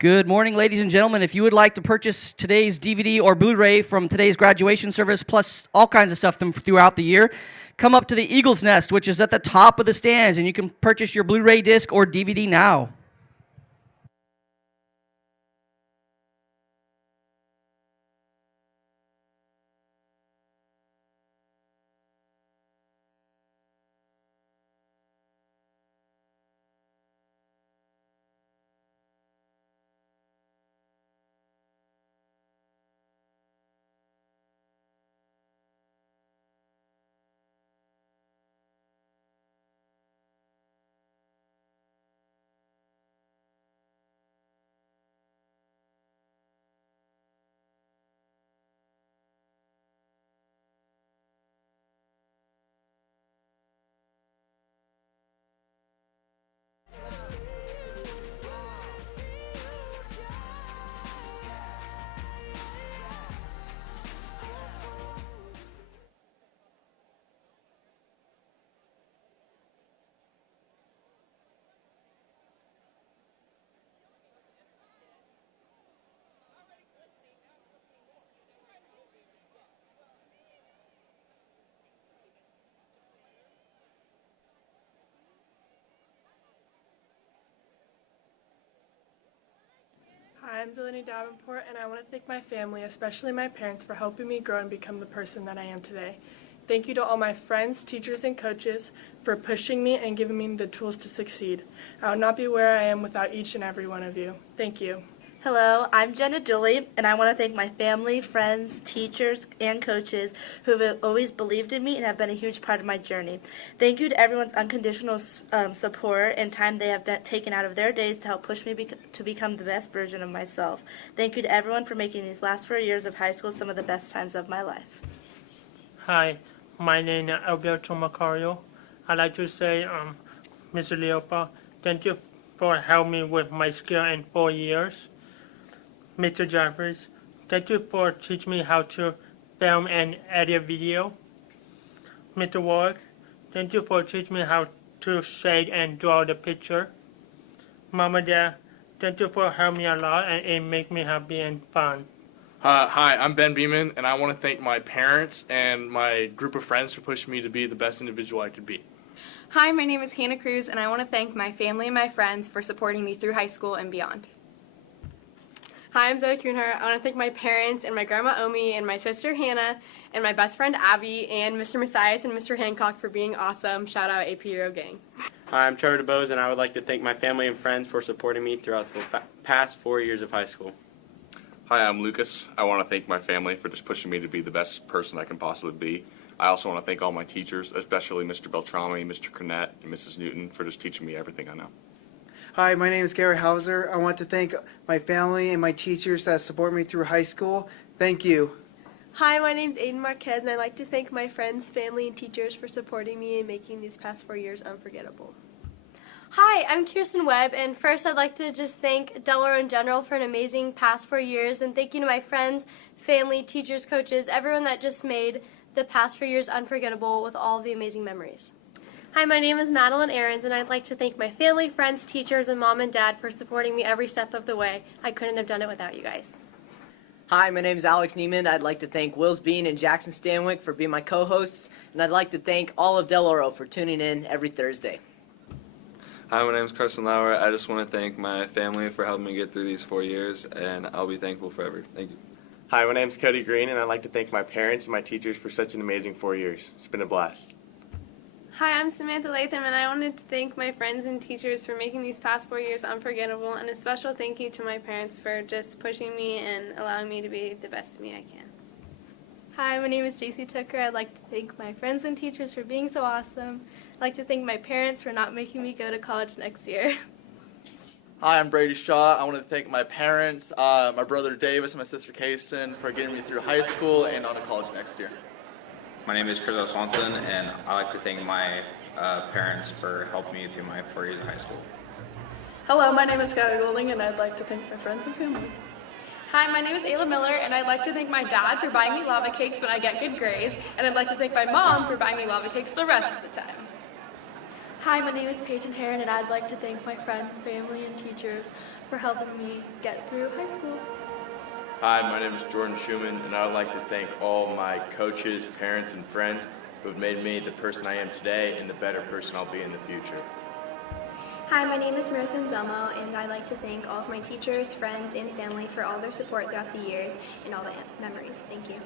Good morning, ladies and gentlemen. If you would like to purchase today's DVD or Blu-ray from today's graduation service, plus all kinds of stuff throughout the year, come up to the Eagle's Nest, which is at the top of the stands, and you can purchase your Blu-ray disc or DVD now. Hi, I'm Delaney Davenport, and I want to thank my family, especially my parents, for helping me grow and become the person that I am today. Thank you to all my friends, teachers, and coaches for pushing me and giving me the tools to succeed. I would not be where I am without each and every one of you. Thank you. Hello, I'm Jenna Dooley, and I want to thank my family, friends, teachers, and coaches who have always believed in me and have been a huge part of my journey. Thank you to everyone's unconditional support and time they have taken out of their days to help push me to become the best version of myself. Thank you to everyone for making these last 4 years of high school some of the best times of my life. Hi, my name is Alberto Macario. I'd like to say, Mr. Leopa, thank you for helping me with my skill in 4 years. Mr. Jeffries, thank you for teaching me how to film and edit video. Mr. Warwick, thank you for teaching me how to shade and draw the picture. Mama, Dad, thank you for helping me a lot and it makes me happy and fun. Hi, I'm Ben Beeman, and I want to thank my parents and my group of friends for pushing me to be the best individual I could be. Hi, my name is Hannah Cruz, and I want to thank my family and my friends for supporting me through high school and beyond. Hi, I'm Zoe Kuhnhart. I want to thank my parents and my grandma Omi and my sister Hannah and my best friend Abby and Mr. Matthias and Mr. Hancock for being awesome. Shout out AP Euro Gang. Hi, I'm Trevor DeBose, and I would like to thank my family and friends for supporting me throughout the past 4 years of high school. Hi, I'm Lucas. I want to thank my family for just pushing me to be the best person I can possibly be. I also want to thank all my teachers, especially Mr. Beltrami, Mr. Cornett, and Mrs. Newton for just teaching me everything I know. Hi, my name is Gary Hauser. I want to thank my family and my teachers that support me through high school. Thank you. Hi, my name is Aiden Marquez, and I'd like to thank my friends, family, and teachers for supporting me and making these past 4 years unforgettable. Hi, I'm Kirsten Webb, and first I'd like to just thank Deloro in general for an amazing past 4 years, and thank you to my friends, family, teachers, coaches, everyone that just made the past 4 years unforgettable with all the amazing memories. Hi, my name is Madeline Ahrens, and I'd like to thank my family, friends, teachers, and mom and dad for supporting me every step of the way. I couldn't have done it without you guys. Hi, my name is Alex Neiman. I'd like to thank Wills Bean and Jackson Stanwyck for being my co-hosts, and I'd like to thank all of Deloro for tuning in every Thursday. Hi, my name is Carson Lauer. I just want to thank my family for helping me get through these 4 years, and I'll be thankful forever. Thank you. Hi, my name is Cody Green, and I'd like to thank my parents and my teachers for such an amazing 4 years. It's been a blast. Hi, I'm Samantha Latham, and I wanted to thank my friends and teachers for making these past 4 years unforgettable, and a special thank you to my parents for just pushing me and allowing me to be the best me I can. Hi, my name is JC Tucker. I'd like to thank my friends and teachers for being so awesome. I'd like to thank my parents for not making me go to college next year. Hi, I'm Brady Shaw. I want to thank my parents, my brother Davis, and my sister Kaysen for getting me through high school and on to college next year. My name is Chris Swanson, and I'd like to thank my parents for helping me through my 4 years of high school. Hello, my name is Skylar Golding, and I'd like to thank my friends and family. Hi, my name is Ayla Miller, and I'd like to thank my dad for buying me lava cakes when I get good grades, and I'd like to thank my mom for buying me lava cakes the rest of the time. Hi, my name is Peyton Heron, and I'd like to thank my friends, family, and teachers for helping me get through high school. Hi, my name is Jordan Schumann, and I would like to thank all my coaches, parents, and friends who have made me the person I am today and the better person I'll be in the future. Hi, my name is Marissa Anselmo, and I'd like to thank all of my teachers, friends, and family for all their support throughout the years and all the memories. Thank you.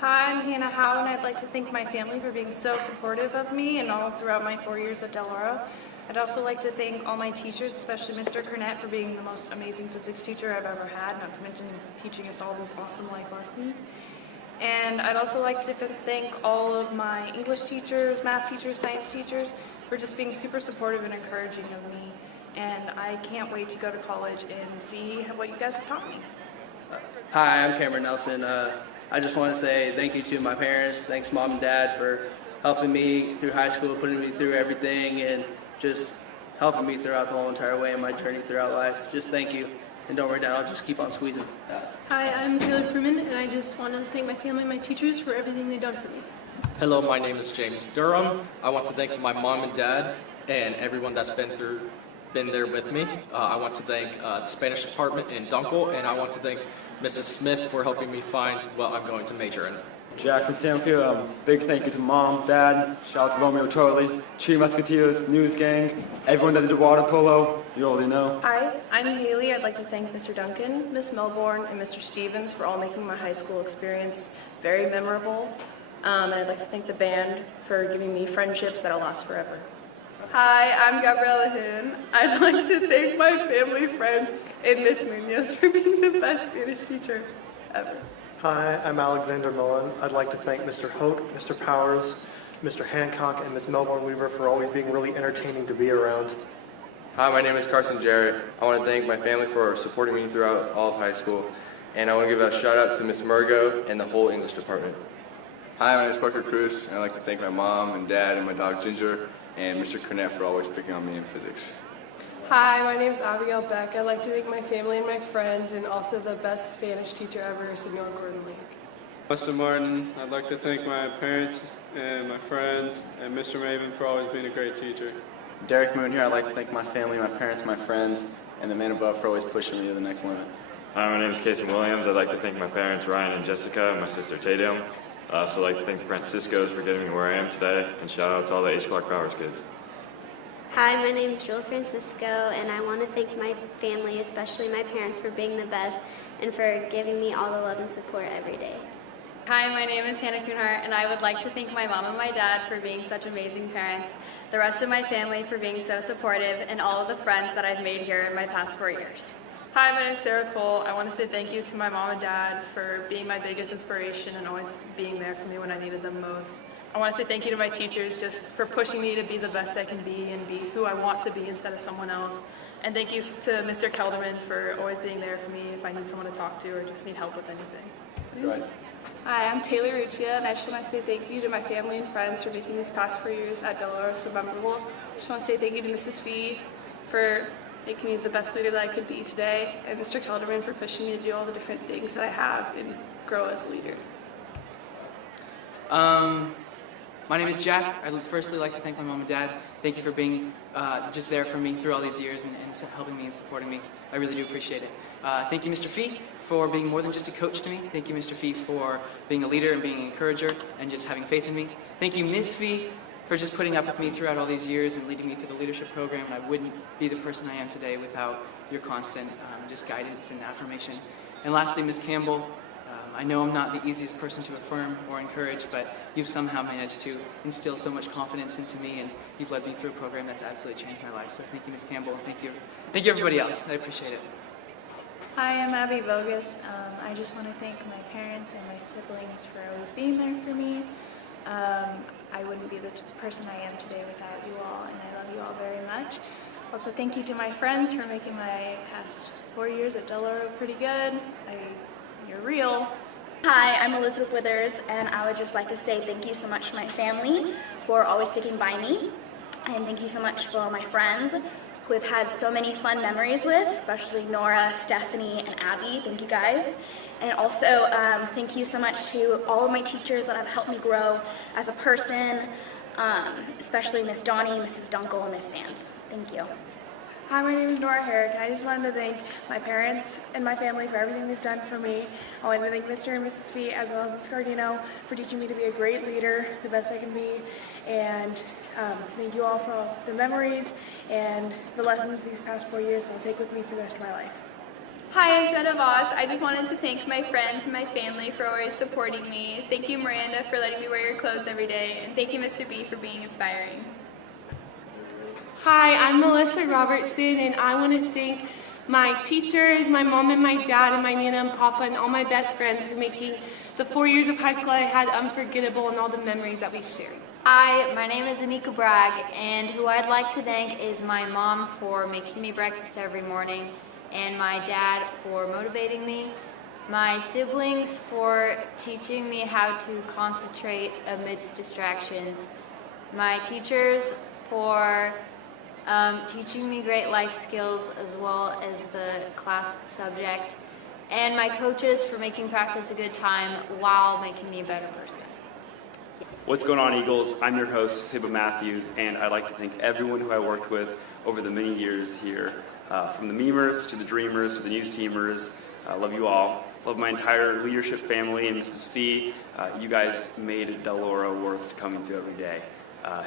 Hi, I'm Hannah Howe, and I'd like to thank my family for being so supportive of me and all throughout my 4 years at Deloro. I'd also like to thank all my teachers, especially Mr. Cornett, for being the most amazing physics teacher I've ever had, not to mention teaching us all those awesome life lessons. And I'd also like to thank all of my English teachers, math teachers, science teachers for just being super supportive and encouraging of me. And I can't wait to go to college and see what you guys have taught me. Hi, I'm Cameron Nelson. I just want to say thank you to my parents. Thanks, Mom and Dad, for helping me through high school, putting me through everything, and just helping me throughout the whole entire way in my journey throughout life. Just thank you. And don't worry, Dad, I'll just keep on squeezing. Hi, I'm Taylor Freeman, and I just want to thank my family and my teachers for everything they've done for me. Hello, my name is James Durham. I want to thank my mom and dad and everyone that's been there with me. I want to thank the Spanish department in Dunkel, and I want to thank Mrs. Smith for helping me find what I'm going to major in. Jackson Stanfield, big thank you to Mom, Dad, shout out to Romeo Charlie, Three Musketeers, News Gang, everyone that did the water polo, you already know. Hi, I'm Haley. I'd like to thank Mr. Duncan, Miss Melbourne, and Mr. Stevens for all making my high school experience very memorable. And I'd like to thank the band for giving me friendships that'll last forever. Hi, I'm Gabriella Hoon. I'd like to thank my family, friends, and Miss Munoz for being the best Spanish teacher ever. Hi, I'm Alexander Mullen. I'd like to thank Mr. Hoke, Mr. Powers, Mr. Hancock, and Miss Melbourne Weaver for always being really entertaining to be around. Hi, my name is Carson Jarrett. I want to thank my family for supporting me throughout all of high school. And I want to give a shout out to Miss Murgo and the whole English department. Hi, my name is Parker Cruz, and I'd like to thank my mom and dad and my dog Ginger and Mr. Cornett for always picking on me in physics. Hi, my name is Abigail Beck. I'd like to thank my family and my friends and also the best Spanish teacher ever, Senor Gordon Lee. Mr. Martin, I'd like to thank my parents and my friends and Mr. Maven for always being a great teacher. Derek Moon here. I'd like to thank my family, my parents, my friends, and the man above for always pushing me to the next limit. Hi, my name is Casey Williams. I'd like to thank my parents, Ryan and Jessica, and my sister Tatum. I'd also like to thank the Franciscos for getting me where I am today, and shout out to all the H. Clark Powers kids. Hi, my name is Jules Francisco, and I want to thank my family, especially my parents, for being the best and for giving me all the love and support every day. Hi, my name is Hannah Kuhnhart, and I would like to thank my mom and my dad for being such amazing parents, the rest of my family for being so supportive, and all of the friends that I've made here in my past 4 years. Hi, my name is Sarah Cole. I want to say thank you to my mom and dad for being my biggest inspiration and always being there for me when I needed them most. I want to say thank you to my teachers just for pushing me to be the best I can be and be who I want to be instead of someone else. And thank you to Mr. Kelderman for always being there for me if I need someone to talk to or just need help with anything. Right. Hi, I'm Taylor Ruccia, and I just want to say thank you to my family and friends for making these past 4 years at Deloro so memorable. I just want to say thank you to Mrs. Fee for making me the best leader that I could be today, and Mr. Kelderman for pushing me to do all the different things that I have and grow as a leader. My name is Jack. I'd firstly like to thank my mom and dad. Thank you for being just there for me through all these years and helping me and supporting me. I really do appreciate it. Thank you, Mr. Fee, for being more than just a coach to me. Thank you, Mr. Fee, for being a leader and being an encourager and just having faith in me. Thank you, Ms. Fee, for just putting up with me throughout all these years and leading me through the leadership program. And I wouldn't be the person I am today without your constant just guidance and affirmation. And lastly, Ms. Campbell, I know I'm not the easiest person to affirm or encourage, but you've somehow managed to instill so much confidence into me, and you've led me through a program that's absolutely changed my life. So thank you, Ms. Campbell, and thank you everybody else. I appreciate it. Hi, I'm Abby Vogus. I just want to thank my parents and my siblings for always being there for me. I wouldn't be the person I am today without you all, and I love you all very much. Also, thank you to my friends for making my past 4 years at Deloro pretty good. You're real. Hi, I'm Elizabeth Withers, and I would just like to say thank you so much to my family for always sticking by me, and thank you so much for my friends who I've had so many fun memories with, especially Nora, Stephanie, and Abby. Thank you guys. And also, thank you so much to all of my teachers that have helped me grow as a person, especially Miss Donnie, Mrs. Dunkel, and Miss Sands. Thank you. Hi, my name is Nora Herrick, and I just wanted to thank my parents and my family for everything they've done for me. I want to thank Mr. and Mrs. Fee, as well as Ms. Cardino, for teaching me to be a great leader, the best I can be. And thank you all for all the memories and the lessons these past 4 years that I'll take with me for the rest of my life. Hi, I'm Jenna Voss. I just wanted to thank my friends and my family for always supporting me. Thank you, Miranda, for letting me wear your clothes every day. And thank you, Mr. B, for being inspiring. Hi, I'm Melissa Robertson, and I want to thank my teachers, my mom and my dad, and my Nana and Papa, and all my best friends for making the 4 years of high school I had unforgettable and all the memories that we shared. Hi, my name is Anika Bragg, and who I'd like to thank is my mom for making me breakfast every morning, and my dad for motivating me, my siblings for teaching me how to concentrate amidst distractions, my teachers for teaching me great life skills as well as the class subject, and my coaches for making practice a good time while making me a better person. What's going on, Eagles? I'm your host, Saba Matthews, and I'd like to thank everyone who I worked with over the many years here, from the memers to the dreamers to the news teamers. I love you all. Love my entire leadership family and Mrs. Fee. You guys made Deloro worth coming to every day.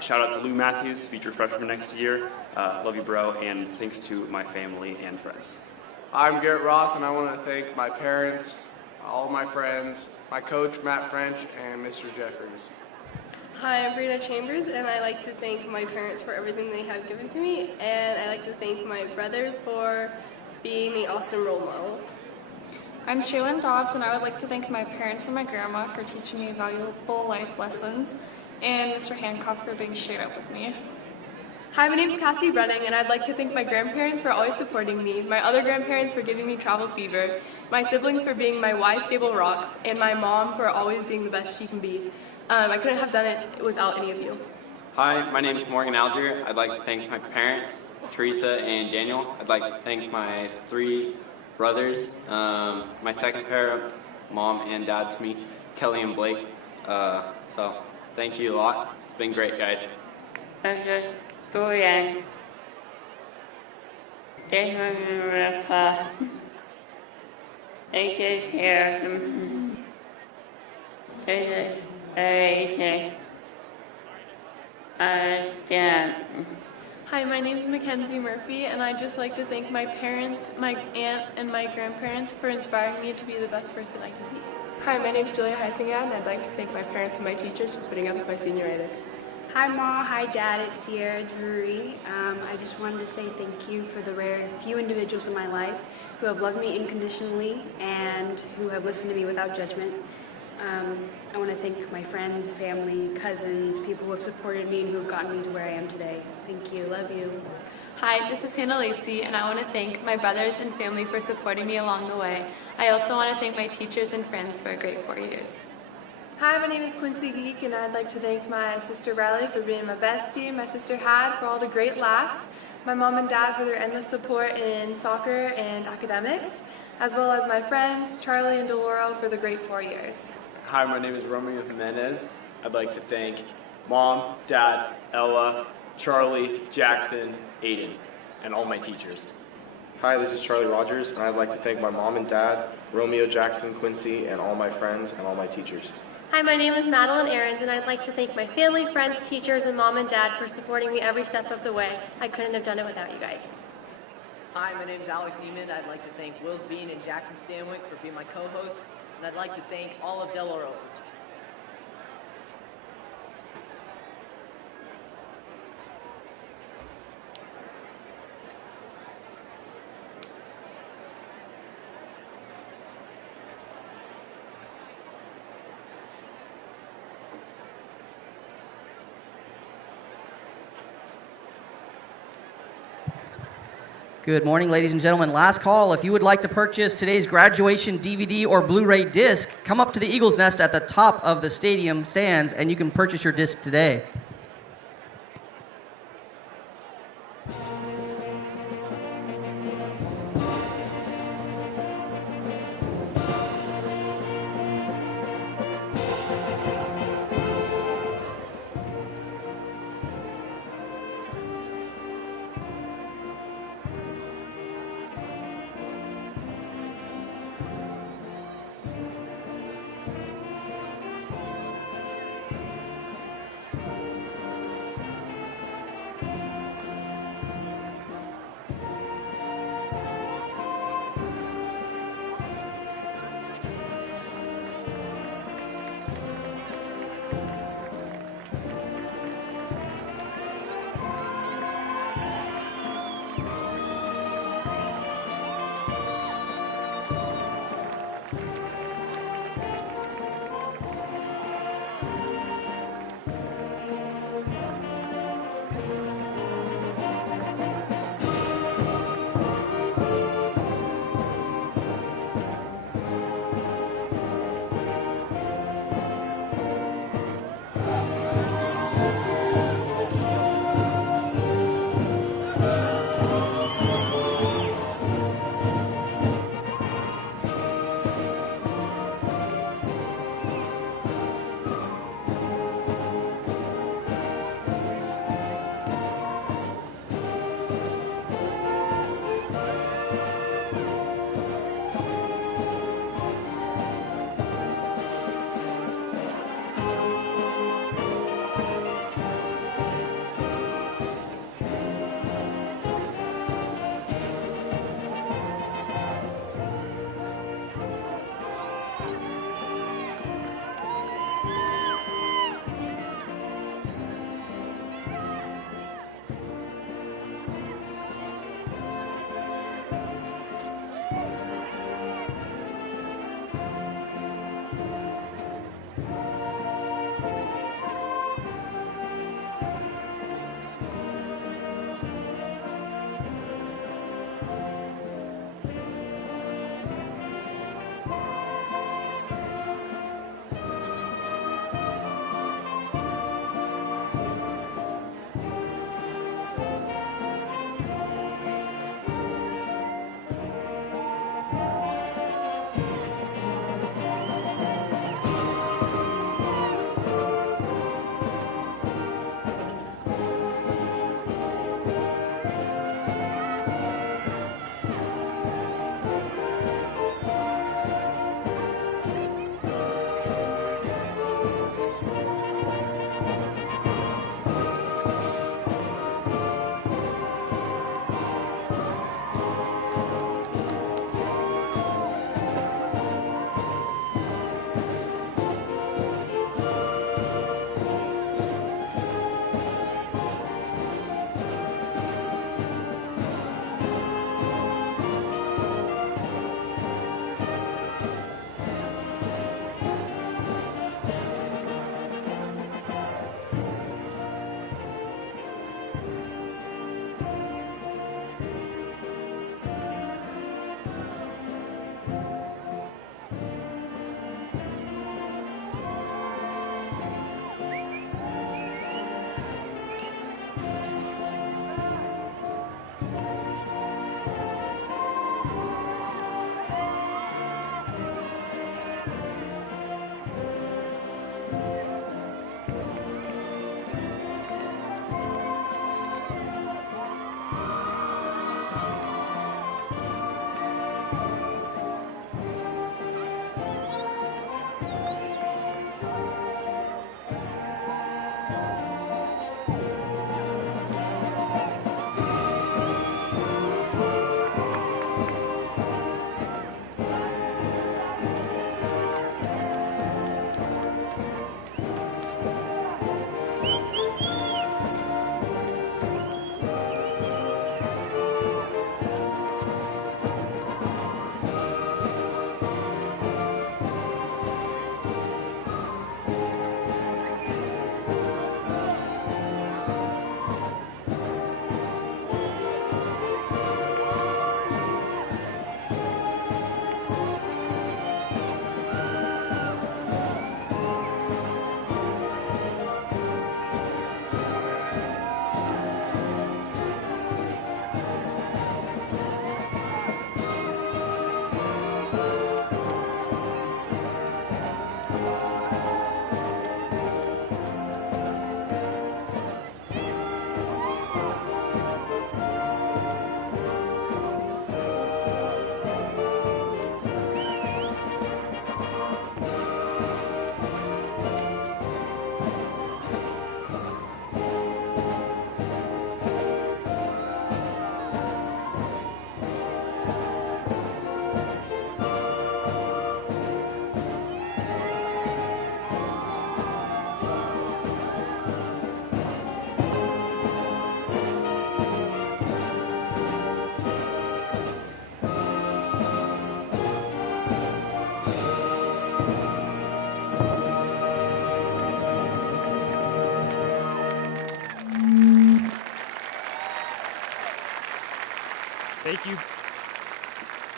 Shout out to Lou Matthews, future freshman next year. Love you, bro, and thanks to my family and friends. I'm Garrett Roth, and I want to thank my parents, all my friends, my coach, Matt French, and Mr. Jeffries. Hi, I'm Brianna Chambers, and I like to thank my parents for everything they have given to me, and I like to thank my brother for being the awesome role model. I'm Shaylin Dobbs, and I would like to thank my parents and my grandma for teaching me valuable life lessons, and Mr. Hancock for being straight up with me. Hi, my name is Cassie Brenning, and I'd like to thank my grandparents for always supporting me, my other grandparents for giving me travel fever, my siblings for being my wise, stable rocks, and my mom for always being the best she can be. I couldn't have done it without any of you. Hi, my name is Morgan Alger. I'd like to thank my parents, Teresa and Daniel. I'd like to thank my 3 brothers, my second pair of mom and dad to me, Kelly and Blake. So thank you a lot. It's been great, guys. This is Julian. This is This is here. This is very understand. Hi, my name is Mackenzie Murphy, and I'd just like to thank my parents, my aunt, and my grandparents for inspiring me to be the best person I can be. Hi, my name is Julia Heisinger, and I'd like to thank my parents and my teachers for putting up with my senioritis. Hi, Ma. Hi, Dad. It's Sierra Drury. I just wanted to say thank you for the rare few individuals in my life who have loved me unconditionally and who have listened to me without judgment. I want to thank my friends, family, cousins, people who have supported me and who have gotten me to where I am today. Thank you. Love you. Hi, this is Hannah Lacey, and I want to thank my brothers and family for supporting me along the way. I also want to thank my teachers and friends for a great 4 years. Hi, my name is Quincy Geek, and I'd like to thank my sister Riley for being my bestie, my sister Had for all the great laughs, my mom and dad for their endless support in soccer and academics, as well as my friends Charlie and Deloro for the great 4 years. Hi, my name is Romeo Jimenez. I'd like to thank Mom, Dad, Ella, Charlie, Jackson, Aiden, and all my teachers. Hi, this is Charlie Rogers, and I'd like to thank my mom and dad, Romeo, Jackson, Quincy, and all my friends and all my teachers. Hi, my name is Madeline Ahrens, and I'd like to thank my family, friends, teachers, and mom and dad for supporting me every step of the way. I couldn't have done it without you guys. Hi, my name is Alex Neiman. I'd like to thank Wills Bean and Jackson Stanwyck for being my co-hosts, and I'd like to thank all of Deloro for Good morning, ladies and gentlemen. Last call. If you would like to purchase today's graduation DVD or Blu-ray disc, come up to the Eagles Nest at the top of the stadium stands, and you can purchase your disc today.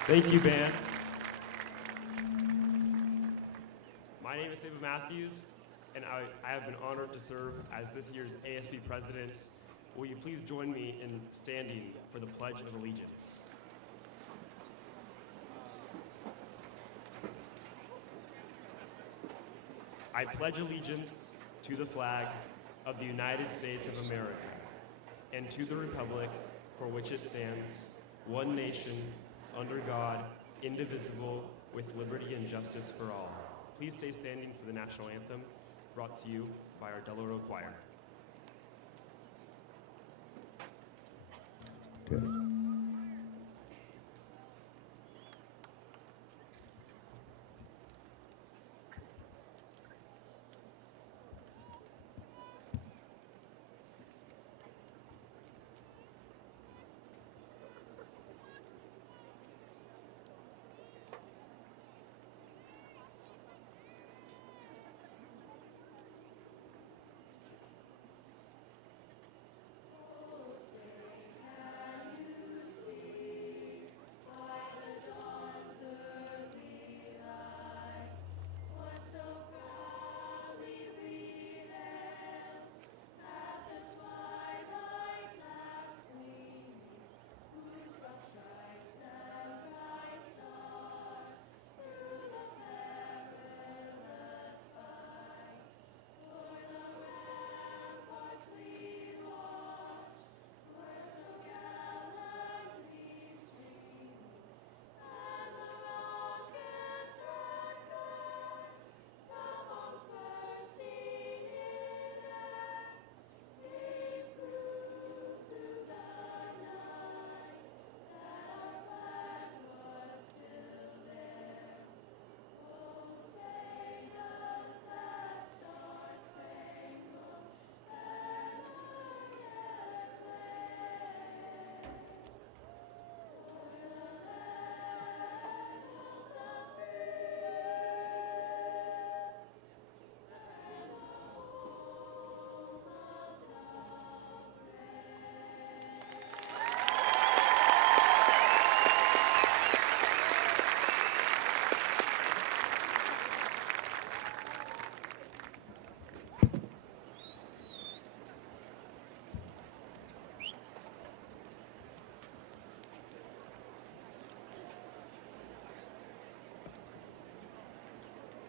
Thank you, band. My name is Saba Matthews, and I have been honored to serve as this year's ASB president. Will you please join me in standing for the Pledge of Allegiance? I pledge allegiance to the flag of the United States of America and to the republic for which it stands, one nation, under God, indivisible, with liberty and justice for all. Please stay standing for the National Anthem, brought to you by our Deloro Choir.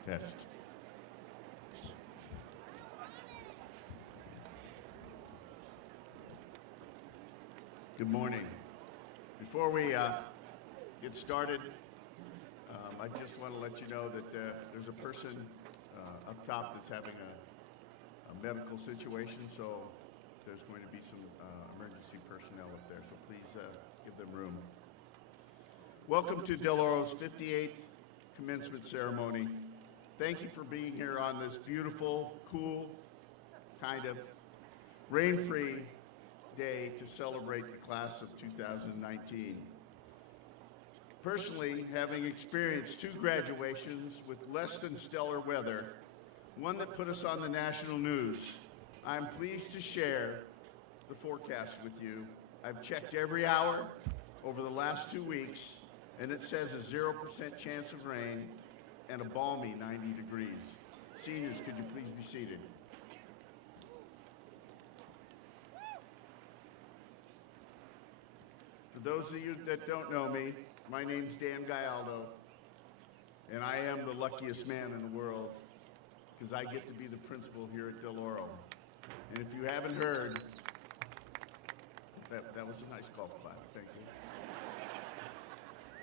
Test. Good morning. Before we get started, I just want to let you know that there's a person up top that's having a medical situation, so there's going to be some emergency personnel up there, so please give them room. Welcome to Deloro's 58th commencement ceremony. Thank you for being here on this beautiful, cool, kind of rain-free day to celebrate the class of 2019. Personally, having experienced 2 graduations with less than stellar weather, one that put us on the national news, I'm pleased to share the forecast with you. I've checked every hour over the last 2 weeks, and it says a 0% chance of rain and a balmy 90 degrees. Seniors, could you please be seated? For those of you that don't know me, my name's Dan Gallardo, and I am the luckiest man in the world because I get to be the principal here at Deloro. And if you haven't heard, that was a nice golf clap, thank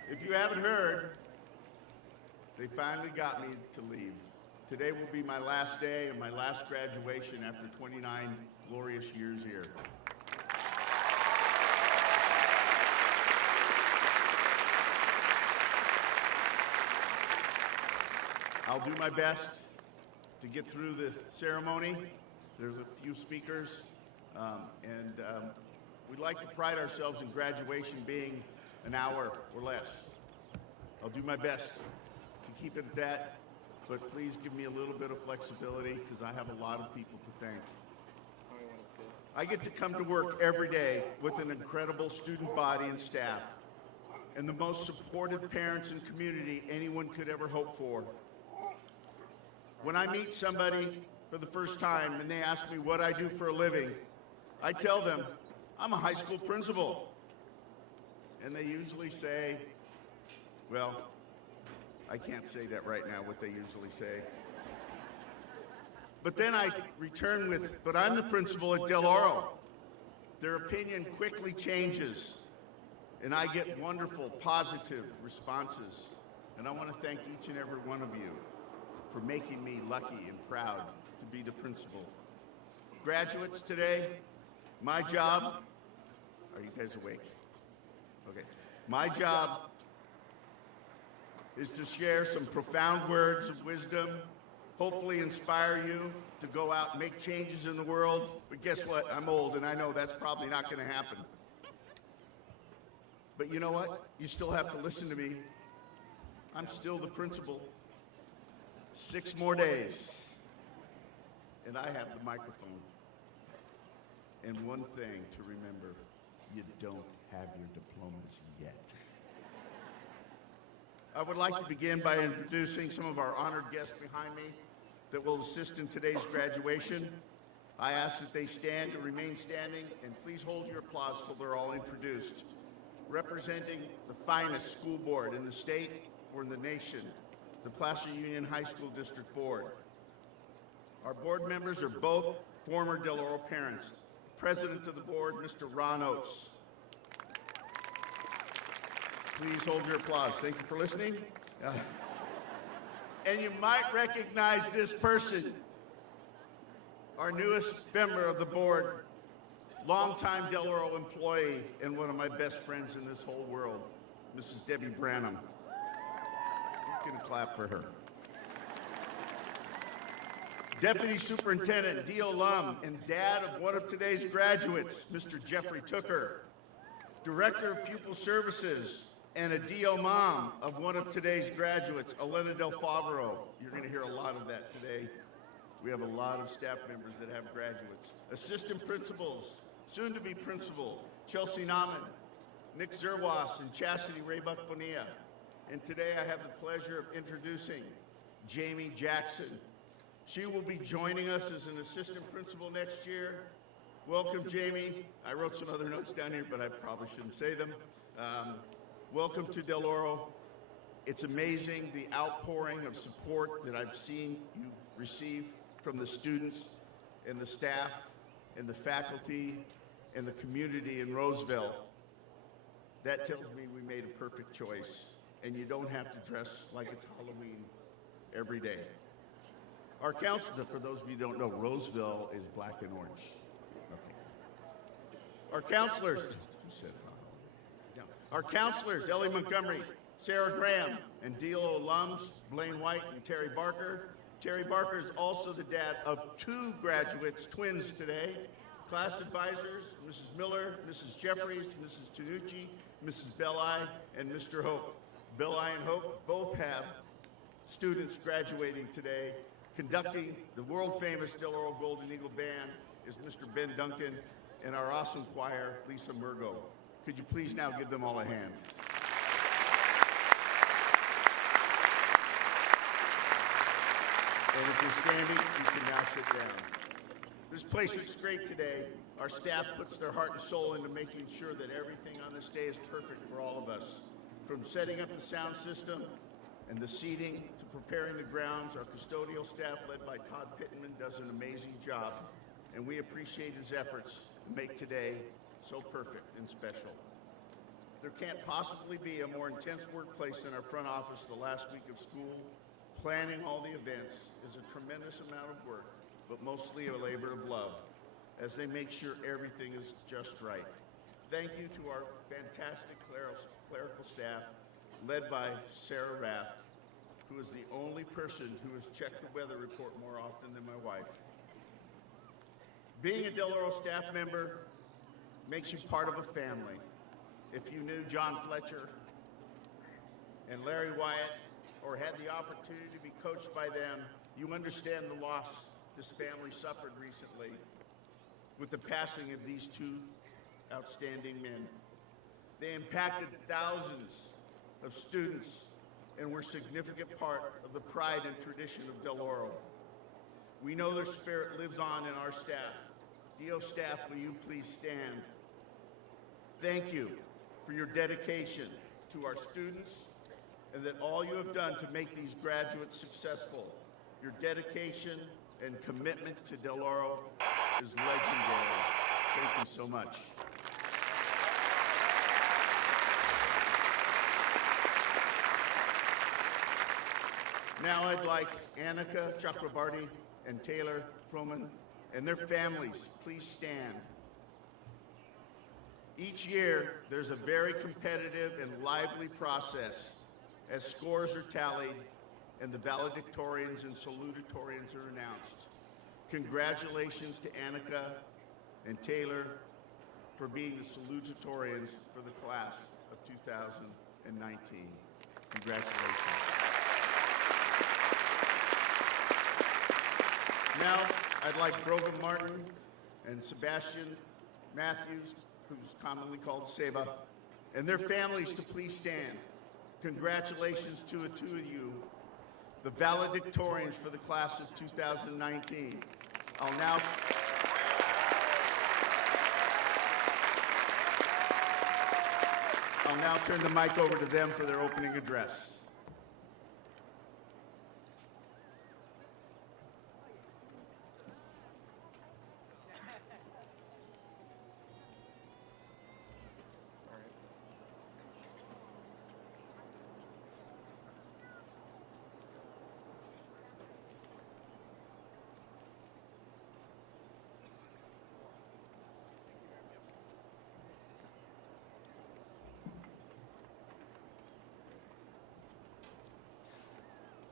you. If you haven't heard, they finally got me to leave. Today will be my last day and my last graduation after 29 glorious years here. I'll do my best to get through the ceremony. There's a few speakers, and we like to pride ourselves in graduation being an hour or less. I'll do my best to keep it at that, but please give me a little bit of flexibility because I have a lot of people to thank. I get to come to work every day with an incredible student body and staff, and the most supportive parents and community anyone could ever hope for. When I meet somebody for the first time and they ask me what I do for a living, I tell them, I'm a high school principal. And they usually say, well, I can't say that right now, what they usually say. But then I return with, but I'm the principal at Deloro. Their opinion quickly changes, and I get wonderful, positive responses. And I want to thank each and every one of you for making me lucky and proud to be the principal. Graduates today, my job, are you guys awake? Okay. My job is to share some profound words of wisdom, hopefully inspire you to go out and make changes in the world. But guess what? I'm old, and I know that's probably not going to happen. But you know what? You still have to listen to me. I'm still the principal. 6 more days, and I have the microphone. And one thing to remember, you don't have your diplomas yet. I would like to begin by introducing some of our honored guests behind me that will assist in today's graduation. I ask that they stand and remain standing, and please hold your applause till they're all introduced. Representing the finest school board in the state or in the nation, the Placer Union High School District Board. Our board members are both former Deloro parents. President of the board, Mr. Ron Oates. Please hold your applause. Thank you for listening. And you might recognize this person, our newest member of the board, longtime Deloro employee and one of my best friends in this whole world, Mrs. Debbie Branham. You can clap for her. Deputy Superintendent, D.O. Lum, and dad of one of today's graduates, Mr. Jeffrey Tooker. Director of Pupil Services, and a D.O. mom of one of today's graduates, Elena Del Favaro. You're going to hear a lot of that today. We have a lot of staff members that have graduates. Assistant principals, soon-to-be principal, Chelsea Nauman, Nick Zerwas, and Chastity Raybuck Bonilla. And today I have the pleasure of introducing Jamie Jackson. She will be joining us as an assistant principal next year. Welcome, Jamie. I wrote some other notes down here, but I probably shouldn't say them. Welcome to Deloro. It's amazing the outpouring of support that I've seen you receive from the students and the staff and the faculty and the community in Roseville. That tells me we made a perfect choice, and you don't have to dress like it's Halloween every day. Our counselor, for those of you who don't know, Roseville is black and orange. Okay. Our counselors, Ellie Montgomery, Sarah Graham, and D.O. alums, Blaine White and Terry Barker. Terry Barker is also the dad of 2 graduates, twins today. Class advisors, Mrs. Miller, Mrs. Jeffries, Mrs. Tanucci, Mrs. Belli, and Mr. Hope. Belli and Hope both have students graduating today. Conducting the world-famous Deloro Golden Eagle Band is Mr. Ben Duncan, and our awesome choir, Lisa Murgo. Could you please now give them all a hand? And if you're standing, you can now sit down. This place looks great today. Our staff puts their heart and soul into making sure that everything on this day is perfect for all of us. From setting up the sound system and the seating to preparing the grounds, our custodial staff led by Todd Pittman does an amazing job, and we appreciate his efforts to make today so perfect and special. There can't possibly be a more intense workplace than our front office the last week of school. Planning all the events is a tremendous amount of work, but mostly a labor of love, as they make sure everything is just right. Thank you to our fantastic clerical staff, led by Sarah Rath, who is the only person who has checked the weather report more often than my wife. Being a Deloro staff member makes you part of a family. If you knew John Fletcher and Larry Wyatt, or had the opportunity to be coached by them, you understand the loss this family suffered recently with the passing of these 2 outstanding men. They impacted thousands of students, and were a significant part of the pride and tradition of Deloro. We know their spirit lives on in our staff. DO staff, will you please stand? Thank you for your dedication to our students and that all you have done to make these graduates successful. Your dedication and commitment to Deloro is legendary. Thank you so much. Now I'd like Annika Chakrabarty and Taylor Froman and their families, please stand. Each year, there's a very competitive and lively process as scores are tallied and the valedictorians and salutatorians are announced. Congratulations to Annika and Taylor for being the salutatorians for the class of 2019. Congratulations. Now, I'd like Brogan Martin and Sebastian Matthews, who's commonly called Seba, and their families to please stand. Congratulations to the two of you, the valedictorians for the class of 2019. I'll now turn the mic over to them for their opening address.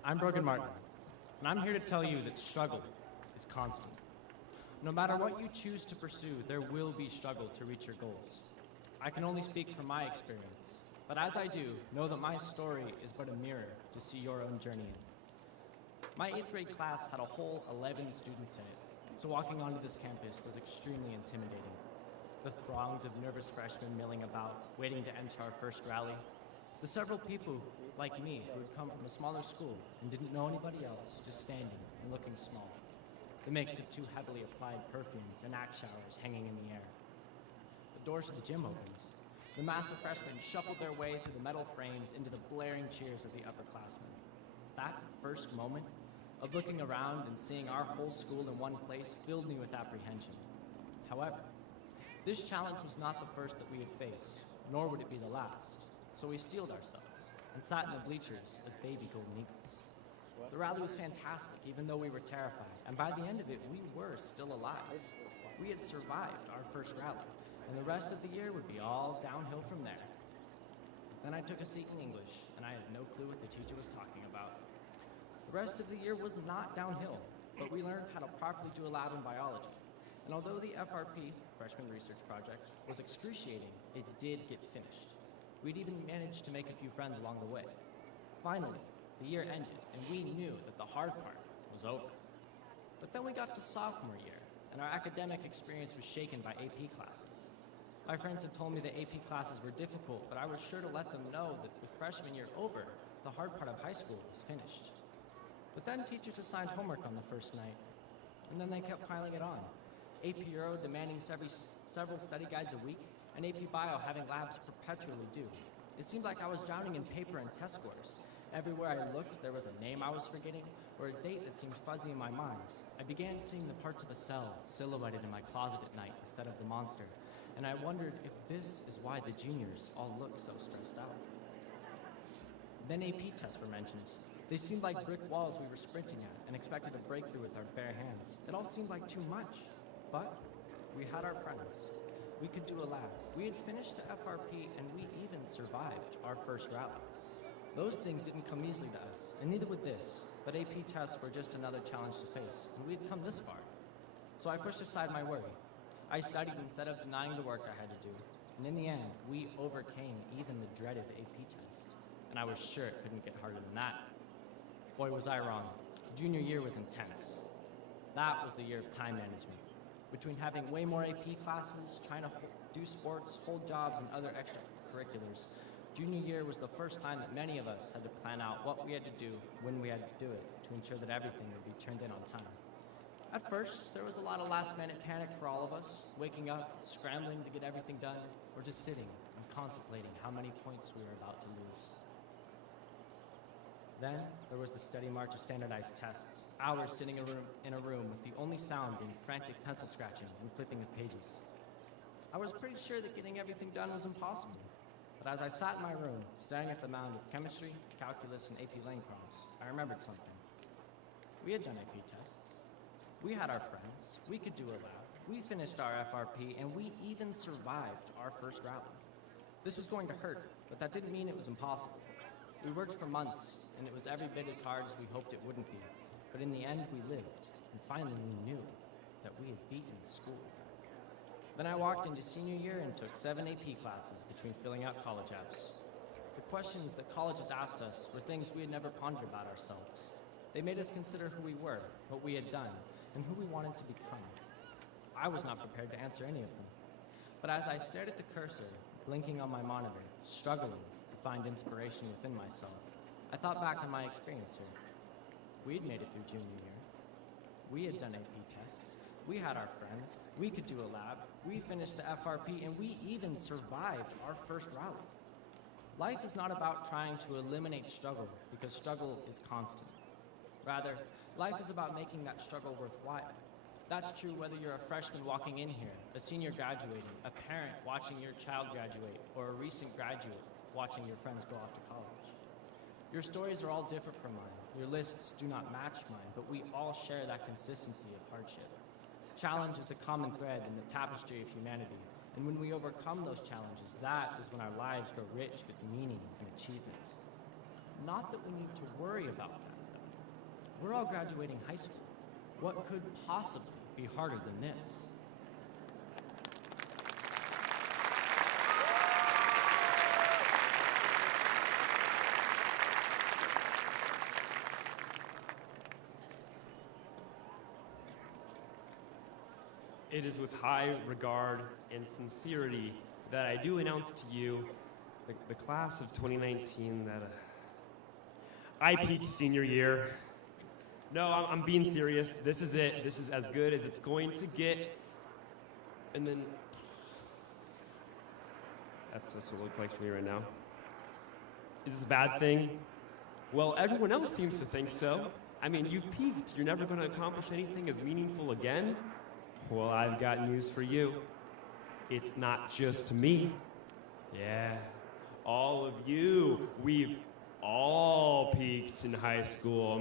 I'm Brogan Martin, and I'm here to tell you that struggle is constant. No matter what you choose to pursue, there will be struggle to reach your goals. I can only speak from my experience, but as I do, know that my story is but a mirror to see your own journey in. My 8th grade class had a whole 11 students in it, so walking onto this campus was extremely intimidating. The throngs of nervous freshmen milling about, waiting to enter our first rally. The several people, like me, who had come from a smaller school and didn't know anybody else, just standing and looking small. The mix of 2 heavily applied perfumes and axe showers hanging in the air. The doors to the gym opened. The mass of freshmen shuffled their way through the metal frames into the blaring cheers of the upperclassmen. That first moment of looking around and seeing our whole school in one place filled me with apprehension. However, this challenge was not the first that we had faced, nor would it be the last. So we steeled ourselves and sat in the bleachers as baby golden eagles. The rally was fantastic, even though we were terrified, and by the end of it, we were still alive. We had survived our first rally, and the rest of the year would be all downhill from there. Then I took a seat in English, and I had no clue what the teacher was talking about. The rest of the year was not downhill, but we learned how to properly do a lab in biology. And although the FRP, Freshman Research Project, was excruciating, it did get finished. We'd even managed to make a few friends along the way. Finally, the year ended, and we knew that the hard part was over. But then we got to sophomore year, and our academic experience was shaken by AP classes. My friends had told me that AP classes were difficult, but I was sure to let them know that with freshman year over, the hard part of high school was finished. But then teachers assigned homework on the first night, and then they kept piling it on. AP Euro demanding several study guides a week, and AP Bio having labs perpetually due. It seemed like I was drowning in paper and test scores. Everywhere I looked, there was a name I was forgetting, or a date that seemed fuzzy in my mind. I began seeing the parts of a cell silhouetted in my closet at night instead of the monster, and I wondered if this is why the juniors all look so stressed out. Then AP tests were mentioned. They seemed like brick walls we were sprinting at and expected a breakthrough with our bare hands. It all seemed like too much, but we had our friends. We could do a lab. We had finished the FRP, and we even survived our first rally. Those things didn't come easily to us, and neither would this, but AP tests were just another challenge to face, and we had come this far. So I pushed aside my worry. I studied instead of denying the work I had to do, and in the end, we overcame even the dreaded AP test, and I was sure it couldn't get harder than that. Boy, was I wrong. Junior year was intense. That was the year of time management. Between having way more AP classes, trying to do sports, hold jobs, and other extracurriculars, Junior year was the first time that many of us had to plan out what we had to do, when we had to do it, to ensure that everything would be turned in on time. At first, there was a lot of last-minute panic for all of us, waking up, scrambling to get everything done, or just sitting and contemplating how many points we were about to lose. Then, there was the steady march of standardized tests, hours sitting in a room with the only sound being frantic pencil scratching and flipping of pages. I was pretty sure that getting everything done was impossible. But as I sat in my room, staring at the mound of chemistry, calculus, and AP Lang problems, I remembered something. We had done AP tests. We had our friends. We could do a lab. We finished our FRP, and we even survived our first rally. This was going to hurt, but that didn't mean it was impossible. We worked for months, and it was every bit as hard as we hoped it wouldn't be. But in the end, we lived, and finally we knew that we had beaten school. Then I walked into senior year and took 7 AP classes between filling out college apps. The questions that colleges asked us were things we had never pondered about ourselves. They made us consider who we were, what we had done, and who we wanted to become. I was not prepared to answer any of them. But as I stared at the cursor, blinking on my monitor, struggling to find inspiration within myself, I thought back on my experience here. We had made it through junior year. We had done AP tests. We had our friends. We could do a lab. We finished the FRP, and we even survived our first rally. Life is not about trying to eliminate struggle, because struggle is constant. Rather, life is about making that struggle worthwhile. That's true whether you're a freshman walking in here, a senior graduating, a parent watching your child graduate, or a recent graduate watching your friends go off to college. Your stories are all different from mine. Your lists do not match mine, but we all share that consistency of hardship. Challenge is the common thread in the tapestry of humanity, and when we overcome those challenges, that is when our lives grow rich with meaning and achievement. Not that we need to worry about that, though. We're all graduating high school. What could possibly be harder than this? It is with high regard and sincerity that I do announce to you the class of 2019 that I peaked senior year. No, I'm being serious. This is it. This is as good as it's going to get. And then, that's just what it looks like for me right now. Is this a bad thing? Well, everyone else seems to think so. I mean, you've peaked. You're never going to accomplish anything as meaningful again. Well, I've got news for you. It's not just me. Yeah, all of you. We've all peaked in high school.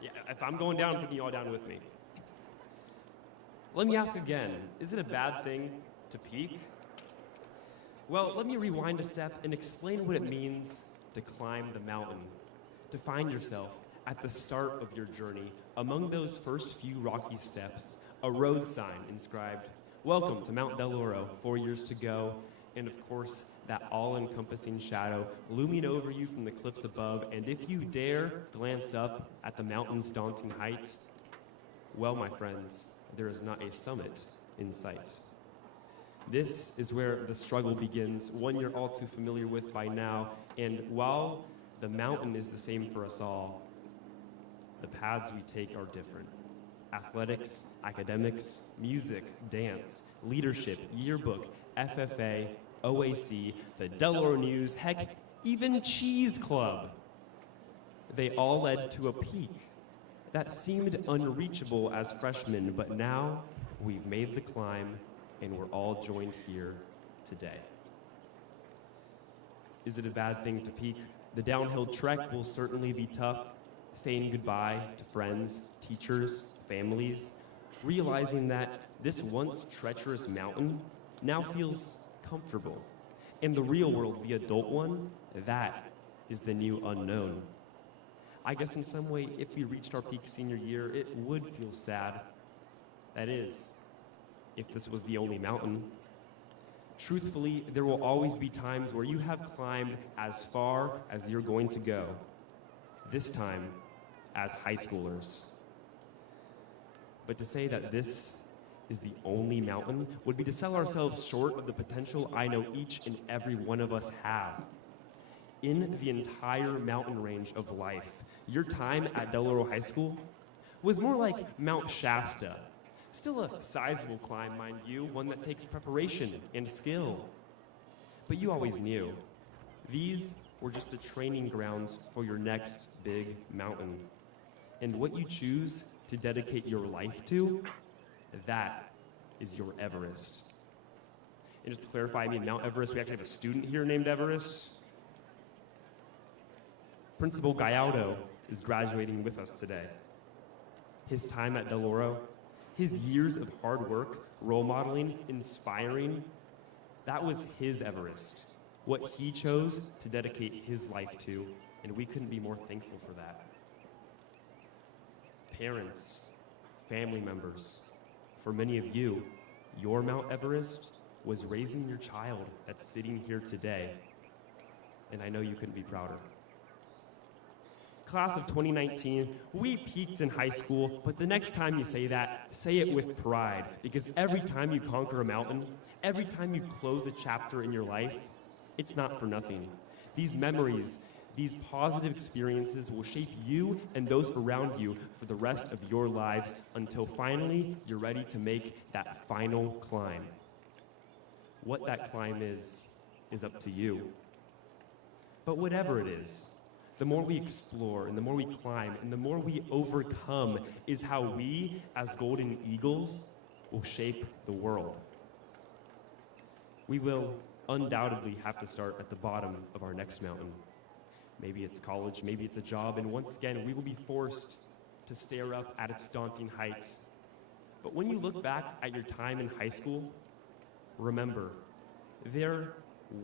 Yeah, if I'm going down, I'm taking you all down with me. Let me ask again, is it a bad thing to peak? Well, let me rewind a step and explain what it means to climb the mountain, to find yourself at the start of your journey, among those first few rocky steps, a road sign inscribed, "Welcome to Mount Deloro, 4 years to go," and of course, that all-encompassing shadow looming over you from the cliffs above, and if you dare glance up at the mountain's daunting height, well, my friends, there is not a summit in sight. This is where the struggle begins, one you're all too familiar with by now, and while the mountain is the same for us all, the paths we take are different. Athletics, academics, music, dance, leadership, yearbook, FFA, OAC, the Deloro News, heck, even Cheese Club. They all led to a peak that seemed unreachable as freshmen, but now we've made the climb and we're all joined here today. Is it a bad thing to peak? The downhill trek will certainly be tough, saying goodbye to friends, teachers, families, realizing that this once treacherous mountain now feels comfortable. In the real world, the adult one, that is the new unknown. I guess in some way, if we reached our peak senior year, it would feel sad. That is, if this was the only mountain. Truthfully, there will always be times where you have climbed as far as you're going to go. This time, as high schoolers. But to say that this is the only mountain would be to sell ourselves short of the potential I know each and every one of us have. In the entire mountain range of life, your time at Deloro High School was more like Mount Shasta. Still a sizable climb, mind you, one that takes preparation and skill. But you always knew, these were just the training grounds for your next big mountain. And what you choose to dedicate your life to, that is your Everest. And just to clarify, I mean Mount Everest, we actually have a student here named Everest. Principal Gallardo is graduating with us today. His time at Deloro, his years of hard work, role modeling, inspiring, that was his Everest, what he chose to dedicate his life to, and we couldn't be more thankful for that. Parents, family members, for many of you, your Mount Everest was raising your child that's sitting here today, and I know you couldn't be prouder. Class of 2019, we peaked in high school, but the next time you say that, say it with pride, because every time you conquer a mountain, every time you close a chapter in your life, it's not for nothing. These memories, these positive experiences will shape you and those around you for the rest of your lives until finally you're ready to make that final climb. What that climb is up to you. But whatever it is, the more we explore and the more we climb and the more we overcome is how we, as Golden Eagles, will shape the world. We will undoubtedly have to start at the bottom of our next mountain. Maybe it's college, maybe it's a job, and once again, we will be forced to stare up at its daunting height. But when you look back at your time in high school, remember, there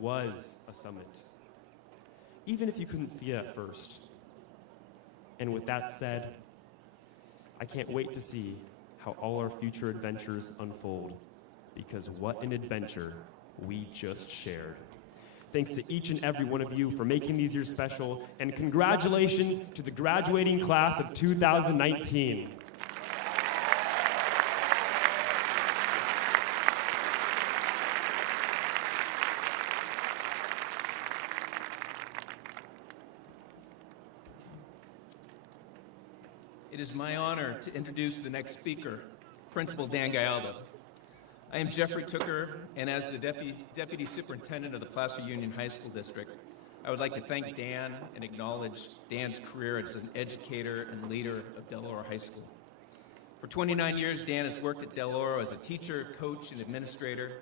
was a summit, even if you couldn't see it at first. And with that said, I can't wait to see how all our future adventures unfold, because what an adventure we just shared. Thanks to each and every one of you for making these years special, and congratulations to the graduating class of 2019. It is my honor to introduce the next speaker, Principal Dan Gallardo. I am Jeffrey Tooker, and as the Deputy Superintendent of the Placer Union High School District, I would like to thank Dan and acknowledge Dan's career as an educator and leader of Deloro High School. For 29 years, Dan has worked at Deloro as a teacher, coach, and administrator,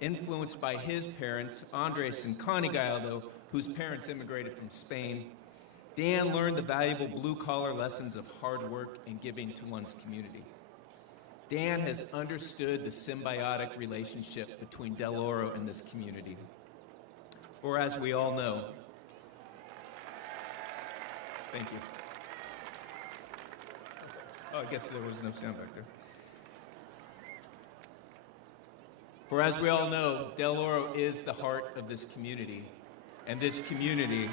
influenced by his parents, Andres and Connie Gallardo, whose parents immigrated from Spain. Dan learned the valuable blue-collar lessons of hard work and giving to one's community. Dan has understood the symbiotic relationship between Deloro and this community. For as we all know, thank you. Oh, I guess there was no sound back there. For as we all know, Deloro is the heart of this community, and this community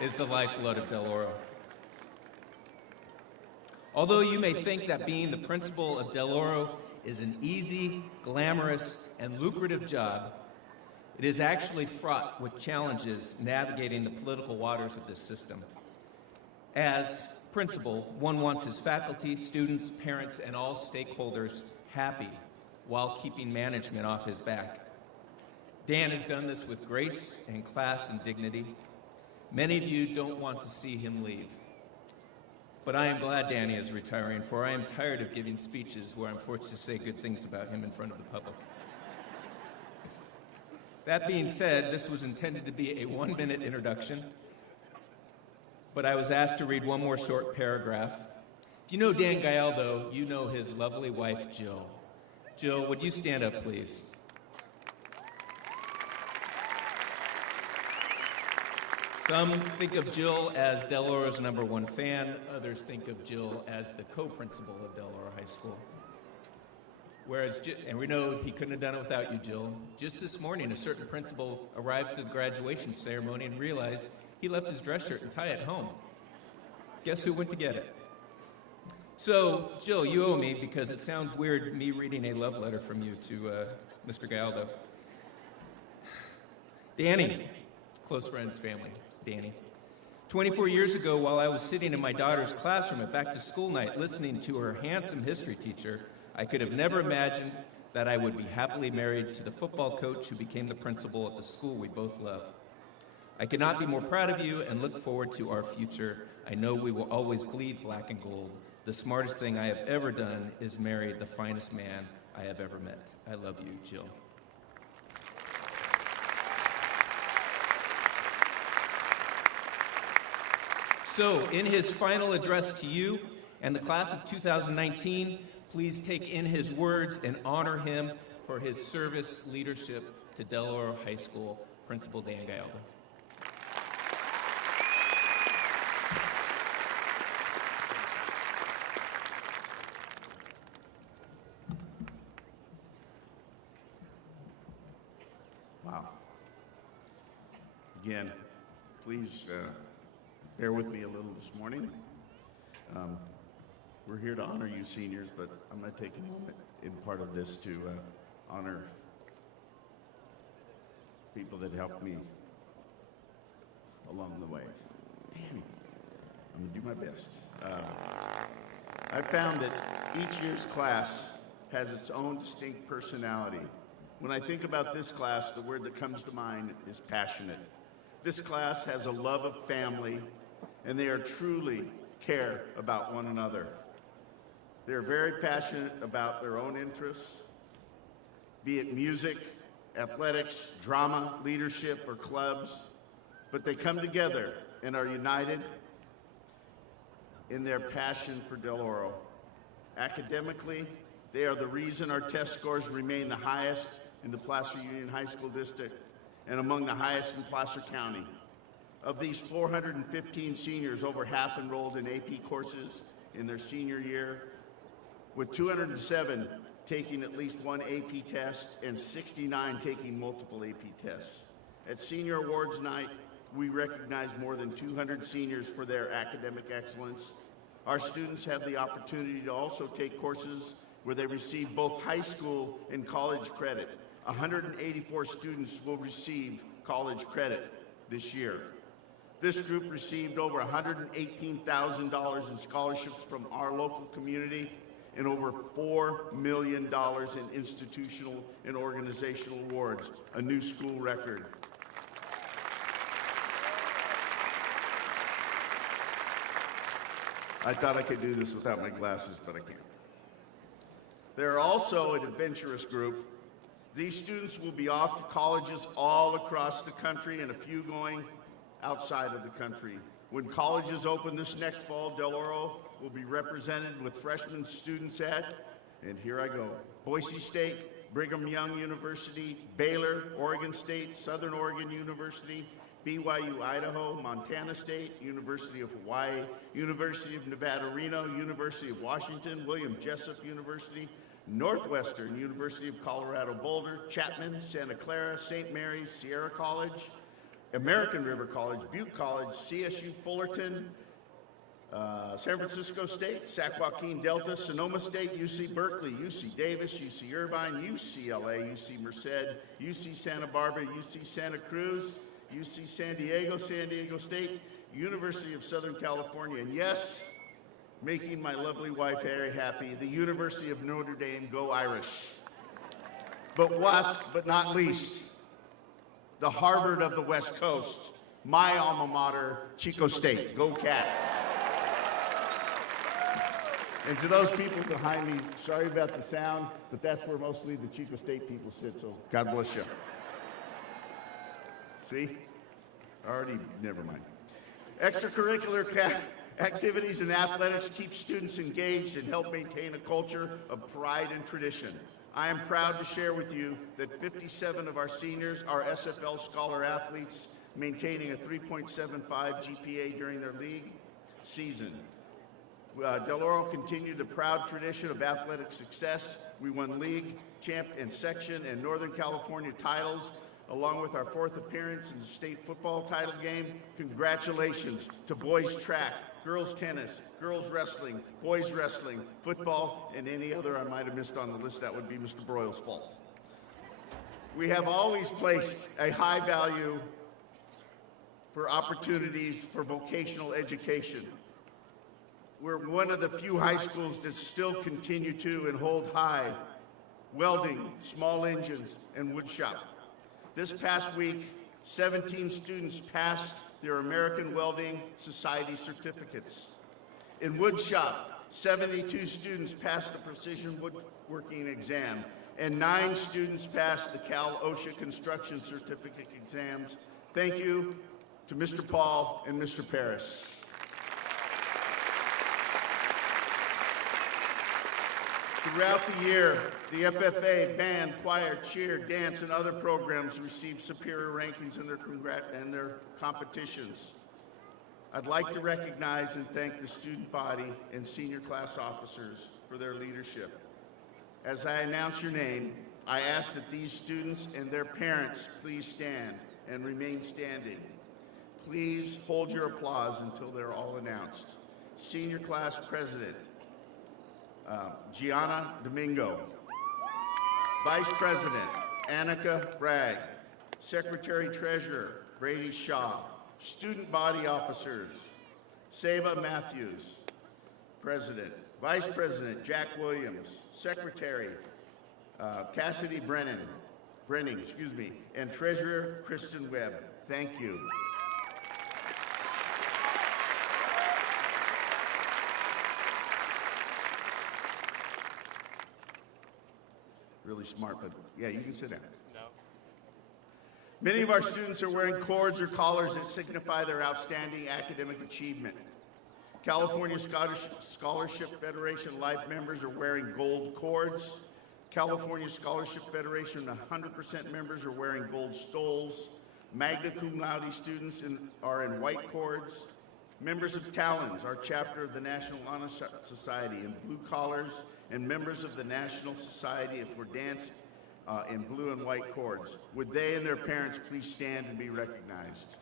is the lifeblood of Deloro. Although you may think that being the principal of Deloro is an easy, glamorous, and lucrative job, it is actually fraught with challenges navigating the political waters of this system. As principal, one wants his faculty, students, parents, and all stakeholders happy while keeping management off his back. Dan has done this with grace and class and dignity. Many of you don't want to see him leave. But I am glad Danny is retiring, for I am tired of giving speeches where I'm forced to say good things about him in front of the public. That being said, this was intended to be a 1-minute introduction, but I was asked to read one more short paragraph. If you know Dan Gallardo, you know his lovely wife, Jill. Jill, would you stand up, please? Some think of Jill as Deloro's #1 fan. Others think of Jill as the co-principal of Deloro High School. And we know he couldn't have done it without you, Jill. Just this morning, a certain principal arrived to the graduation ceremony and realized he left his dress shirt and tie at home. Guess who went to get it? So, Jill, you owe me because it sounds weird me reading a love letter from you to Mr. Galdo. Danny, close friends, family, it's Danny. 24 years ago, while I was sitting in my daughter's classroom at back-to-school night listening to her handsome history teacher, I could have never imagined that I would be happily married to the football coach who became the principal at the school we both love. I could not be more proud of you and look forward to our future. I know we will always bleed black and gold. The smartest thing I have ever done is marry the finest man I have ever met. I love you, Jill. So, in his final address to you and the class of 2019, please take in his words and honor him for his service leadership to Deloro High School, Principal Dan Galdo. Wow. Again, please bear with me a little this morning. We're here to honor you seniors, but I'm going to take a moment in part of this to honor people that helped me along the way. I'm going to do my best. I found that each year's class has its own distinct personality. When I think about this class, the word that comes to mind is passionate. This class has a love of family, and they are truly care about one another. They're very passionate about their own interests, be it music, athletics, drama, leadership, or clubs, but they come together and are united in their passion for Deloro. Academically, they are the reason our test scores remain the highest in the Placer Union High School District and among the highest in Placer County. Of these 415 seniors, over half enrolled in AP courses in their senior year, with 207 taking at least one AP test and 69 taking multiple AP tests. At Senior Awards Night, we recognize more than 200 seniors for their academic excellence. Our students have the opportunity to also take courses where they receive both high school and college credit. 184 students will receive college credit this year. This group received over $118,000 in scholarships from our local community and over $4 million in institutional and organizational awards, a new school record. I thought I could do this without my glasses, but I can't. They're also an adventurous group. These students will be off to colleges all across the country and a few going outside of the country. When colleges open this next fall, Deloro will be represented with freshman students at, and here I go, Boise State, Brigham Young University, Baylor, Oregon State, Southern Oregon University, BYU Idaho, Montana State, University of Hawaii, University of Nevada, Reno, University of Washington, William Jessup University, Northwestern University of Colorado Boulder, Chapman, Santa Clara, St. Mary's, Sierra College, American River College, Butte College, CSU Fullerton, San Francisco State, Sac Joaquin Delta, Sonoma State, UC Berkeley, UC Davis, UC Irvine, UCLA, UC Merced, UC Santa Barbara, UC Santa Cruz, UC San Diego State, University of Southern California, and yes, making my lovely wife very happy, the University of Notre Dame, go Irish. But last but not least, the Harvard of the West Coast, my alma mater, Chico State, go Cats. And to those people behind me, sorry about the sound, but that's where mostly the Chico State people sit, so God bless you. See? Already, never mind. Extracurricular activities and athletics keep students engaged and help maintain a culture of pride and tradition. I am proud to share with you that 57 of our seniors are SFL Scholar athletes, maintaining a 3.75 GPA during their league season. Deloro continued the proud tradition of athletic success. We won league, champ, and section and Northern California titles, along with our fourth appearance in the state football title game. Congratulations to boys track, girls tennis, girls wrestling, boys wrestling, football, and any other I might have missed on the list. That would be Mr. Broyle's fault. We have always placed a high value for opportunities for vocational education. We're one of the few high schools that still continue to and hold high welding, small engines, and wood shop. This past week, 17 students passed their American Welding Society certificates. In wood shop, 72 students passed the precision woodworking exam, and 9 students passed the Cal OSHA construction certificate exams. Thank you to Mr. Paul and Mr. Paris. Throughout the year, the FFA, band, choir, cheer, dance, and other programs received superior rankings in their competitions. I'd like to recognize and thank the student body and senior class officers for their leadership. As I announce your name, I ask that these students and their parents please stand and remain standing. Please hold your applause until they're all announced. Senior class president, Gianna Domingo. Vice President, Annika Bragg. Secretary Treasurer, Brady Shaw. Student body officers, Seba Matthews. President. Vice President, Jack Williams. Secretary, Cassidy Brenning, and Treasurer, Kristen Webb. Thank you. Really smart, but yeah, you can sit down. No. Many of our students are wearing cords or collars that signify their outstanding academic achievement. California Scholarship Federation Life members are wearing gold cords. California Scholarship Federation 100% members are wearing gold stoles. Magna Cum Laude students are in white cords. Members of Talons, our chapter of the National Honor Society, in blue collars, and members of the National Society for Dance in blue and white cords. Would they and their parents please stand and be recognized?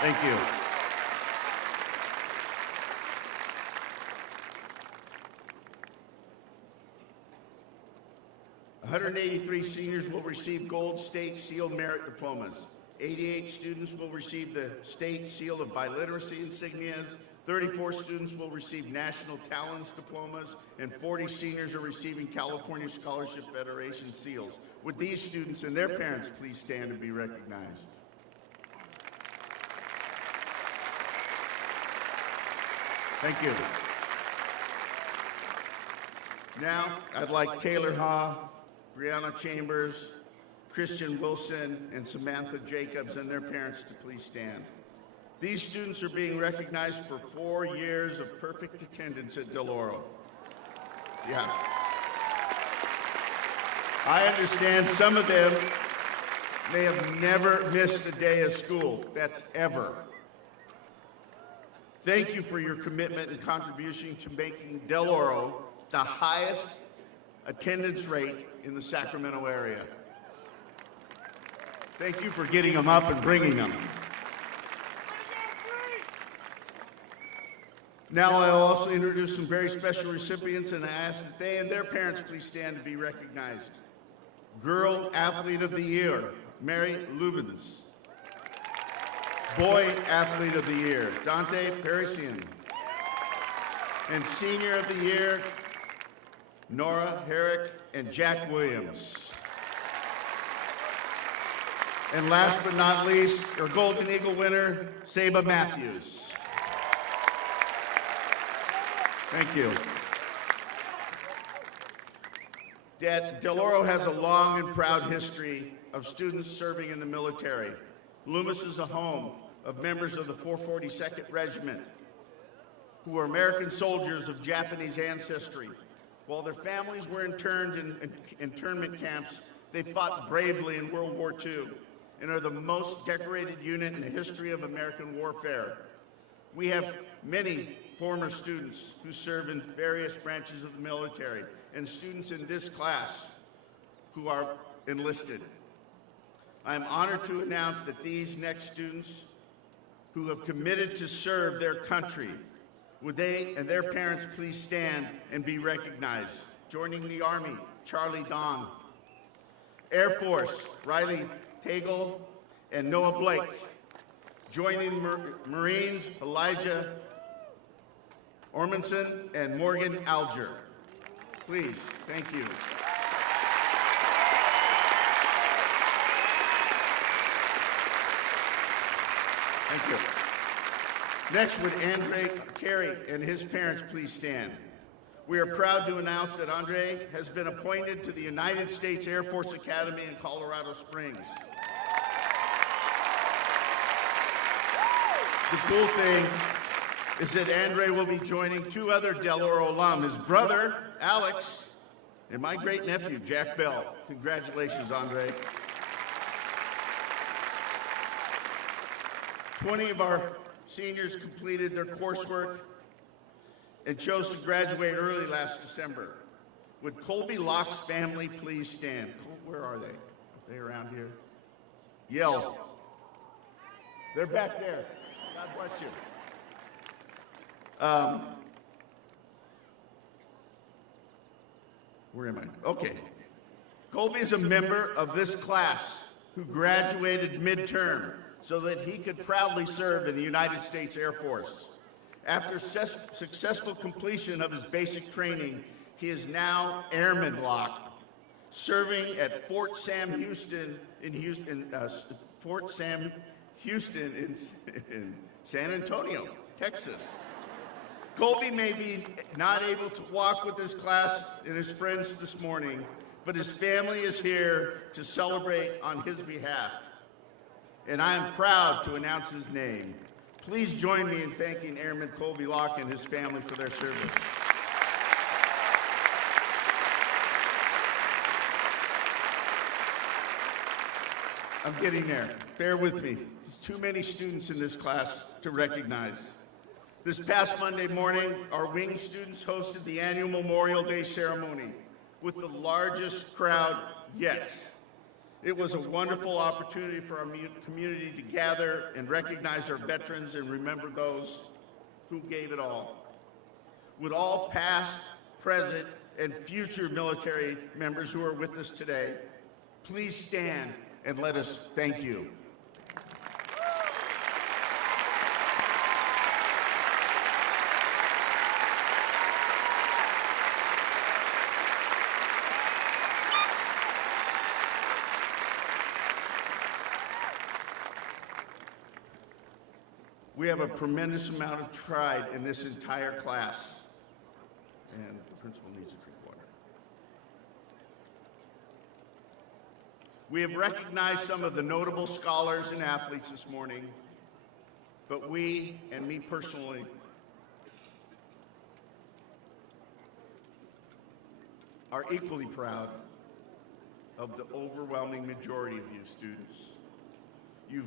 Thank you. "183 seniors will receive Gold State Seal Merit Diplomas. 88 students will receive the State Seal of Biliteracy insignias. 34 students will receive National Talents Diplomas, and 40 seniors are receiving California Scholarship Federation seals. Would these students and their parents please stand and be recognized? Thank you. Now, I'd like Taylor Ha, Brianna Chambers, Christian Wilson, and Samantha Jacobs and their parents to please stand. These students are being recognized for 4 years of perfect attendance at Deloro. Yeah. I understand some of them may have never missed a day of school. That's ever. Thank you for your commitment and contribution to making Deloro the highest attendance rate in the Sacramento area. Thank you for getting them up and bringing them. Now I'll also introduce some very special recipients, and I ask that they and their parents please stand to be recognized. Girl Athlete of the Year, Mary Lubens. Boy Athlete of the Year, Dante Parisian. And Senior of the Year, Nora Herrick and Jack Williams. And last but not least, our Golden Eagle winner, Seba Matthews. Thank you. Deloro has a long and proud history of students serving in the military. Loomis is a home of members of the 442nd Regiment who were American soldiers of Japanese ancestry. While their families were interned in internment camps, they fought bravely in World War II and are the most decorated unit in the history of American warfare. We have many former students who serve in various branches of the military and students in this class who are enlisted. I am honored to announce that these next students who have committed to serve their country, would they and their parents please stand and be recognized? Joining the Army, Charlie Dong. Air Force, Riley Tagle and Noah Blake. Joining Marines, Elijah Ormanson and Morgan Alger. Please, thank you. Thank you. Next, would Andre Carey and his parents please stand? We are proud to announce that Andre has been appointed to the United States Air Force Academy in Colorado Springs. The cool thing is that Andre will be joining two other Deloro alum, his brother, Alex, and my great nephew, Jack Bell. Congratulations, Andre. 20 of our seniors completed their coursework and chose to graduate early last December. Would Colby Locke's family please stand? Where are they? Are they around here? Yell. They're back there. God bless you. Where am I? Okay. Colby is a member of this class who graduated midterm so that he could proudly serve in the United States Air Force. After successful completion of his basic training, he is now Airman Locke, serving at Fort Sam Houston in San Antonio, Texas. Colby may be not able to walk with his class and his friends this morning, but his family is here to celebrate on his behalf. And I am proud to announce his name. Please join me in thanking Airman Colby Locke and his family for their service. I'm getting there. Bear with me. There's too many students in this class to recognize. This past Monday morning, our wing students hosted the annual Memorial Day ceremony with the largest crowd yet. It was a wonderful opportunity for our community to gather and recognize our veterans and remember those who gave it all. Would all past, present, and future military members who are with us today please stand and let us thank you. We have a tremendous amount of pride in this entire class. And the principal needs a drink of water. We have recognized some of the notable scholars and athletes this morning, but we, and me personally, are equally proud of the overwhelming majority of you students. You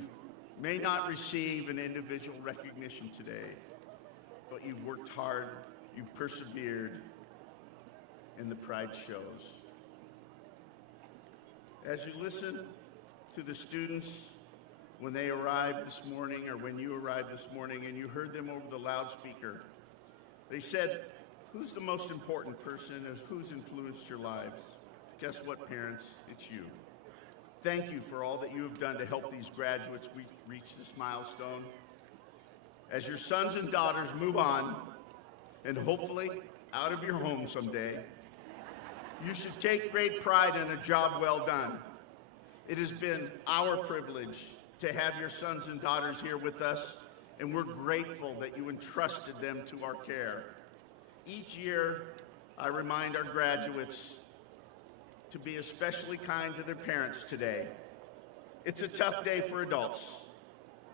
may not receive an individual recognition today, but you've worked hard, you've persevered, and the pride shows. As you listen to the students when they arrived this morning, or when you arrived this morning, and you heard them over the loudspeaker, they said, who's the most important person and who's influenced your lives? Guess what, parents? It's you. Thank you for all that you have done to help these graduates reach this milestone. As your sons and daughters move on, and hopefully out of your home someday, you should take great pride in a job well done. It has been our privilege to have your sons and daughters here with us, and we're grateful that you entrusted them to our care. Each year, I remind our graduates to be especially kind to their parents today. It's a tough day for adults.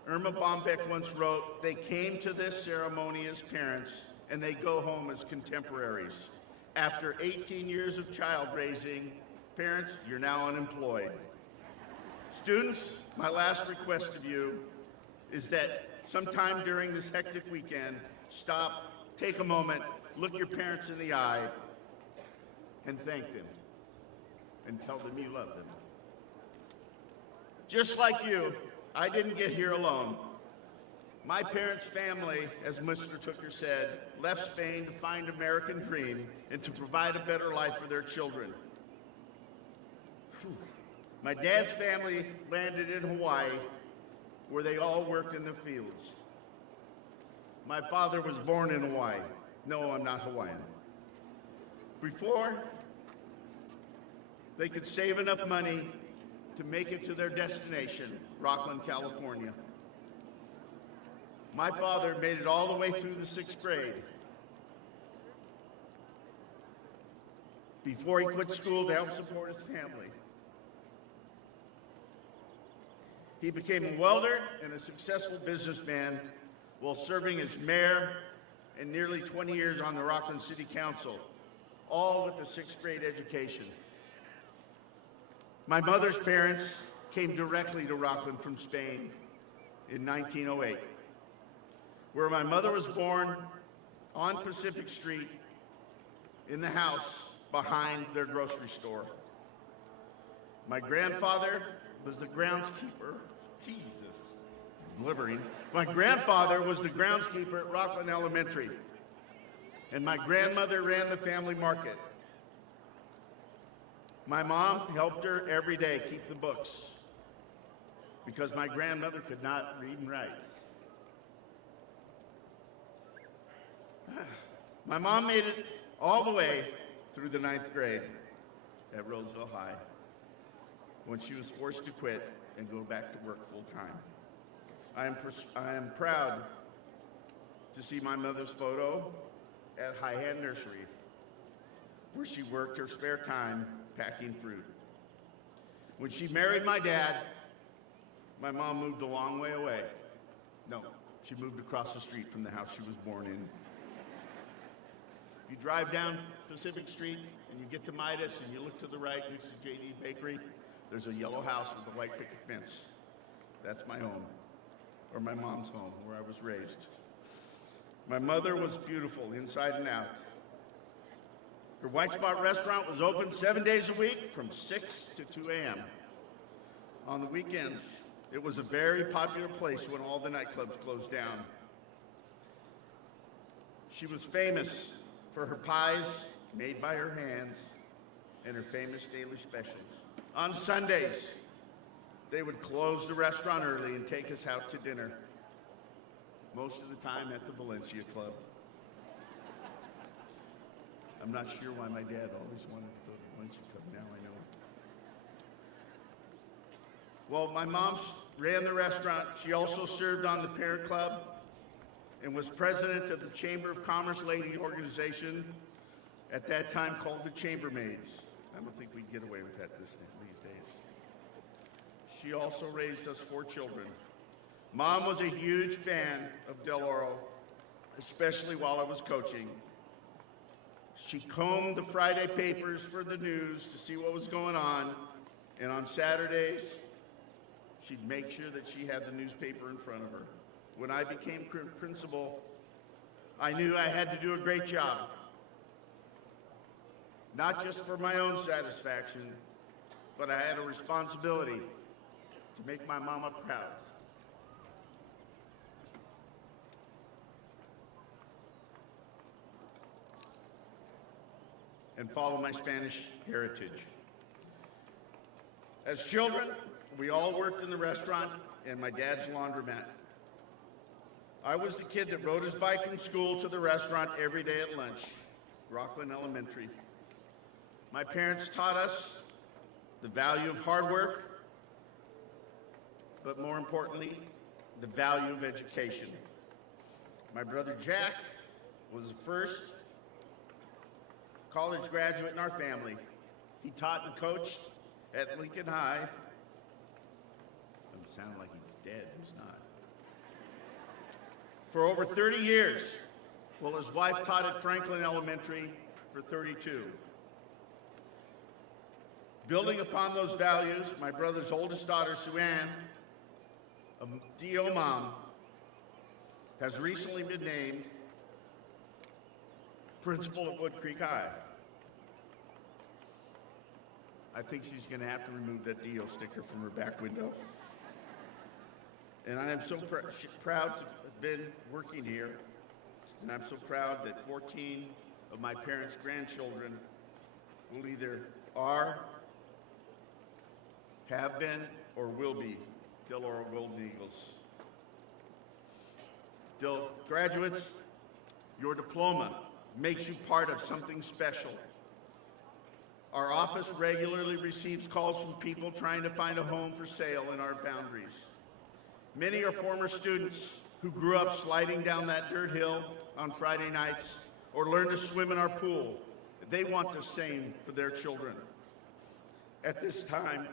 Irma Bombeck once wrote, they came to this ceremony as parents, and they go home as contemporaries. After 18 years of child raising, parents, you're now unemployed. Students, my last request of you is that sometime during this hectic weekend, stop, take a moment, look your parents in the eye, and thank them, and tell them you love them. Just like you, I didn't get here alone. My parents' family, as Mr. Tooker said, left Spain to find American dream and to provide a better life for their children. Whew. My dad's family landed in Hawaii, where they all worked in the fields. My father was born in Hawaii. No, I'm not Hawaiian. Before they could save enough money to make it to their destination, Rockland, California. My father made it all the way through the 6th grade before he quit school to help support his family. He became a welder and a successful businessman while serving as mayor and nearly 20 years on the Rockland City Council, all with a 6th grade education. My mother's parents came directly to Rockland from Spain in 1908, where my mother was born on Pacific Street in the house behind their grocery store. My grandfather was the groundskeeper. Jesus, blibbering. My grandfather was the groundskeeper at Rockland Elementary, and my grandmother ran the family market. My mom helped her every day keep the books because my grandmother could not read and write. My mom made it all the way through the 9th grade at Roseville High when she was forced to quit and go back to work full-time. I am proud to see my mother's photo at High Hand Nursery, where she worked her spare time packing fruit. When she married my dad, my mom moved a long way away. No, she moved across the street from the house she was born in. If you drive down Pacific Street and you get to Midas and you look to the right next to J.D. Bakery, there's a yellow house with a white picket fence. That's my home, or my mom's home, where I was raised. My mother was beautiful inside and out. Her White Spot restaurant was open 7 days a week from 6 to 2 a.m. On the weekends, it was a very popular place when all the nightclubs closed down. She was famous for her pies made by her hands and her famous daily specials. On Sundays, they would close the restaurant early and take us out to dinner, most of the time at the Valencia Club. I'm not sure why my dad always wanted to go to the Valencia Club. Now I know. Well, my mom ran the restaurant. She also served on the Parent Club and was president of the Chamber of Commerce Lady Organization, at that time called the Chambermaids. I don't think we'd get away with that these days. She also raised us 4 children. Mom was a huge fan of Deloro, especially while I was coaching. She combed the Friday papers for the news to see what was going on, and on Saturdays, she'd make sure that she had the newspaper in front of her. When I became principal, I knew I had to do a great job, not just for my own satisfaction, but I had a responsibility to make my mama proud. And follow my Spanish heritage. As children, we all worked in the restaurant and my dad's laundromat. I was the kid that rode his bike from school to the restaurant every day at lunch, Rockland Elementary. My parents taught us the value of hard work, but more importantly, the value of education. My brother Jack was the first college graduate in our family. He taught and coached at Lincoln High. Doesn't sound like he's dead, he's not. For over 30 years, while his wife taught at Franklin Elementary for 32. Building upon those values, my brother's oldest daughter, Sue Ann, a DO mom, has recently been named principal at Wood Creek High. I think she's going to have to remove that DO sticker from her back window. And I am so proud to have been working here. And I'm so proud that 14 of my parents' grandchildren will either are, have been, or will be Deloro Golden Eagles. Graduates, your diploma makes you part of something special. Our office regularly receives calls from people trying to find a home for sale in our boundaries. Many are former students who grew up sliding down that dirt hill on Friday nights or learned to swim in our pool. They want the same for their children. At this time,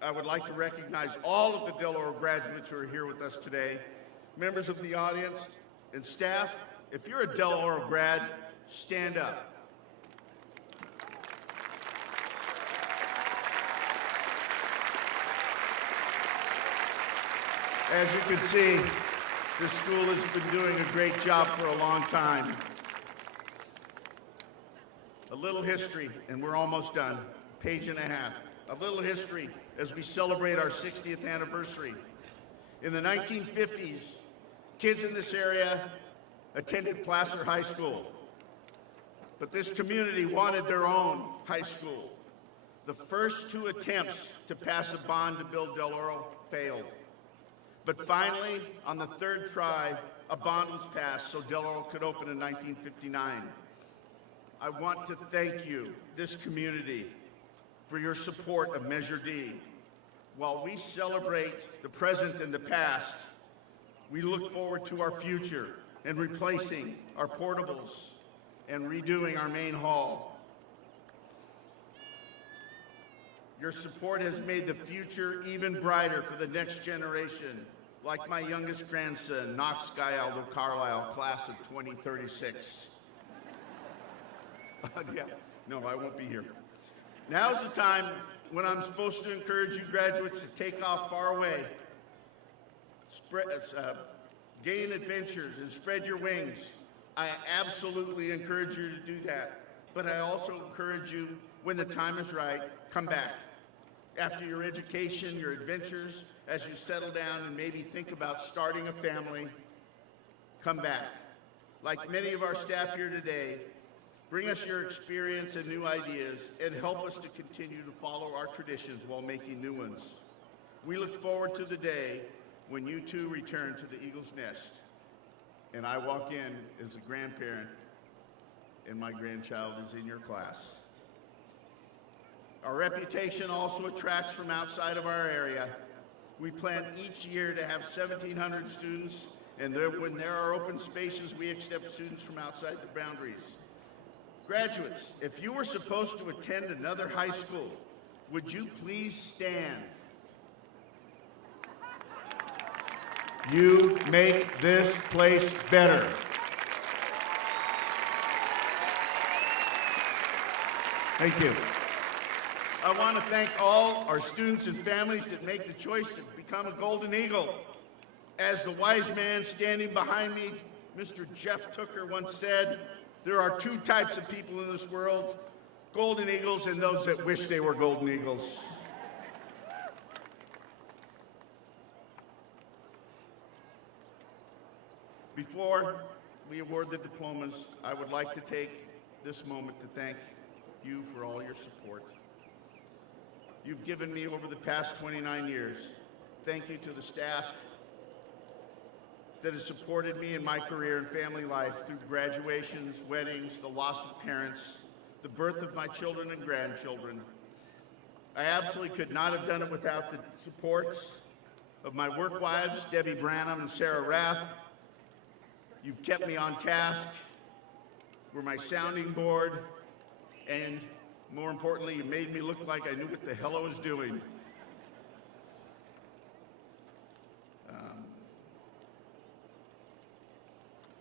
I would like to recognize all of the Deloro graduates who are here with us today, members of the audience and staff. If you're a Deloro grad, stand up. As you can see, this school has been doing a great job for a long time. A little history, and we're almost done. Page and a half. A little history as we celebrate our 60th anniversary. In the 1950s, kids in this area attended Placer High School. But this community wanted their own high school. The first two attempts to pass a bond to build Deloro failed. But finally, on the third try, a bond was passed so Deloro could open in 1959. I want to thank you, this community, for your support of Measure D. While we celebrate the present and the past, we look forward to our future and replacing our portables and redoing our main hall. Your support has made the future even brighter for the next generation, like my youngest grandson, Knox Aldo Carlisle, class of 2036. Yeah, no, I won't be here. Now's the time when I'm supposed to encourage you graduates to take off far away, gain adventures, and spread your wings. I absolutely encourage you to do that. But I also encourage you, when the time is right, come back. After your education, your adventures, as you settle down and maybe think about starting a family, come back. Like many of our staff here today, bring us your experience and new ideas, and help us to continue to follow our traditions while making new ones. We look forward to the day when you too return to the Eagle's Nest, and I walk in as a grandparent, and my grandchild is in your class. Our reputation also attracts from outside of our area. We plan each year to have 1,700 students, and when there are open spaces, we accept students from outside the boundaries. Graduates, if you were supposed to attend another high school, would you please stand? You make this place better. Thank you. I want to thank all our students and families that make the choice to become a Golden Eagle. As the wise man standing behind me, Mr. Jeff Tooker, once said, there are two types of people in this world, Golden Eagles and those that wish they were Golden Eagles. Before we award the diplomas, I would like to take this moment to thank you for all your support you've given me over the past 29 years. Thank you to the staff that has supported me in my career and family life through graduations, weddings, the loss of parents, the birth of my children and grandchildren. I absolutely could not have done it without the support of my work wives, Debbie Branham and Sarah Rath. You've kept me on task, were my sounding board, and more importantly, you made me look like I knew what the hell I was doing.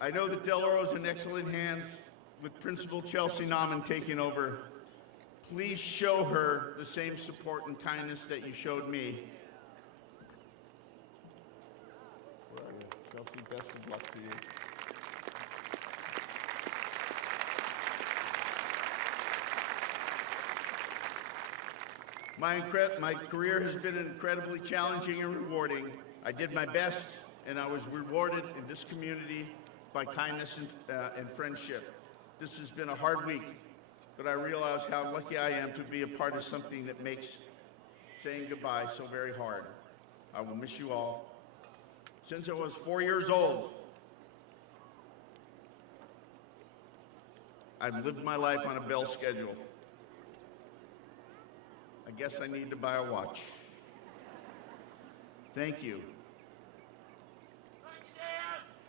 I know that Deloro is in excellent hands with Principal Chelsea Nauman taking over. Please show her the same support and kindness that you showed me. Chelsea, best of luck to you. My career has been incredibly challenging and rewarding. I did my best, and I was rewarded in this community by kindness and friendship. This has been a hard week, but I realize how lucky I am to be a part of something that makes saying goodbye so very hard. I will miss you all. Since I was 4 years old, I've lived my life on a bell schedule. I guess I need to buy a watch. Thank you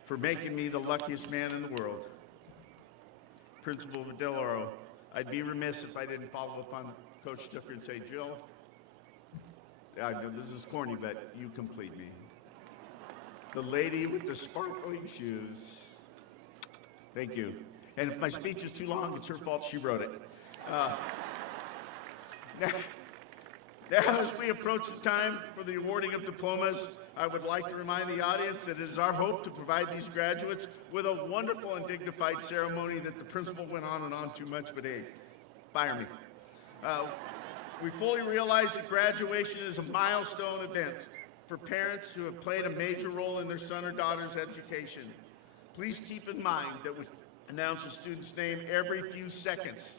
for making me the luckiest man in the world. Principal Deloro, I'd be remiss if I didn't follow up on Coach Tucker and say, Jill, I know this is corny, but you complete me. The lady with the sparkling shoes. Thank you. And if my speech is too long, it's her fault, she wrote it. Now, as we approach the time for the awarding of diplomas, I would like to remind the audience that it is our hope to provide these graduates with a wonderful and dignified ceremony that the principal went on and on too much, but hey, fire me. We fully realize that graduation is a milestone event for parents who have played a major role in their son or daughter's education. Please keep in mind that we announce a student's name every few seconds.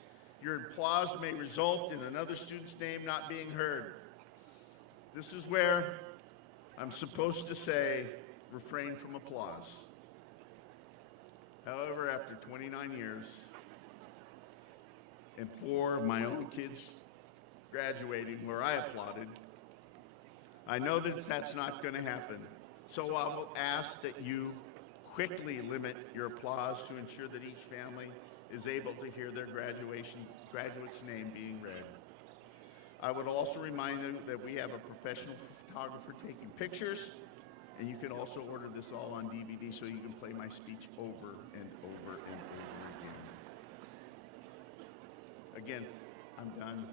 Your applause may result in another student's name not being heard. This is where I'm supposed to say, refrain from applause. However, after 29 years and 4 of my own kids graduating where I applauded, I know that that's not going to happen. So I will ask that you quickly limit your applause to ensure that each family is able to hear their graduate's name being read. I would also remind you that we have a professional photographer taking pictures, and you can also order this all on DVD so you can play my speech over and over and over again. Again, I'm done.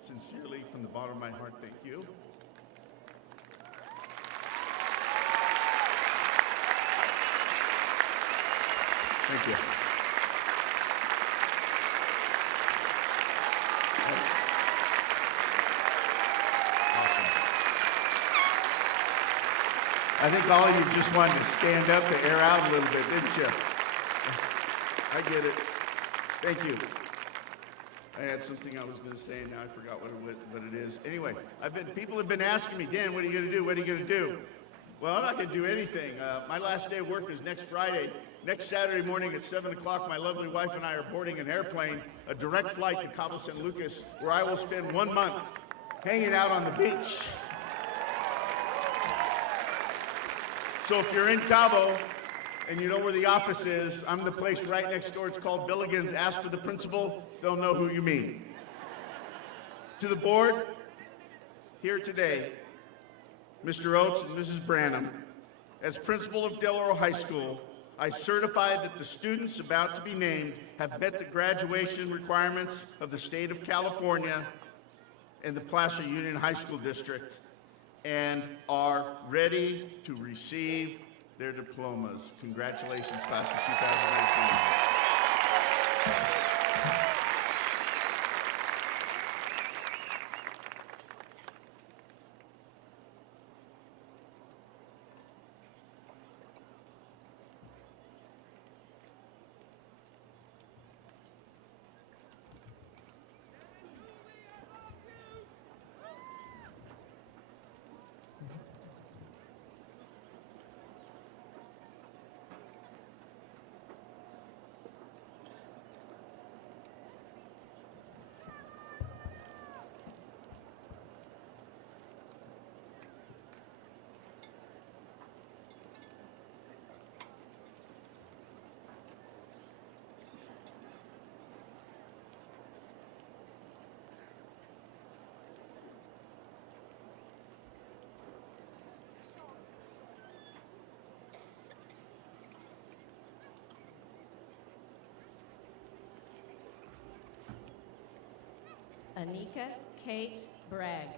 Sincerely, from the bottom of my heart, thank you. Thank you. That's awesome. I think all of you just wanted to stand up to air out a little bit, didn't you? I get it. Thank you. I had something I was going to say, and now I forgot what it is. Anyway, people have been asking me, Dan, what are you going to do? What are you going to do? Well, I'm not going to do anything. My last day of work is next Friday. Next Saturday morning at 7 o'clock, my lovely wife and I are boarding an airplane, a direct flight to Cabo San Lucas, where I will spend 1 month hanging out on the beach. So if you're in Cabo and you know where the office is, I'm the place right next door. It's called Billigan's. Ask for the principal. They'll know who you mean. To the board, here today, Mr. Oates and Mrs. Branham, as principal of Deloro High School, I certify that the students about to be named have met the graduation requirements of the state of California and the Placer Union High School District and are ready to receive their diplomas. Congratulations, class of 2019. Anika Kate Bragg.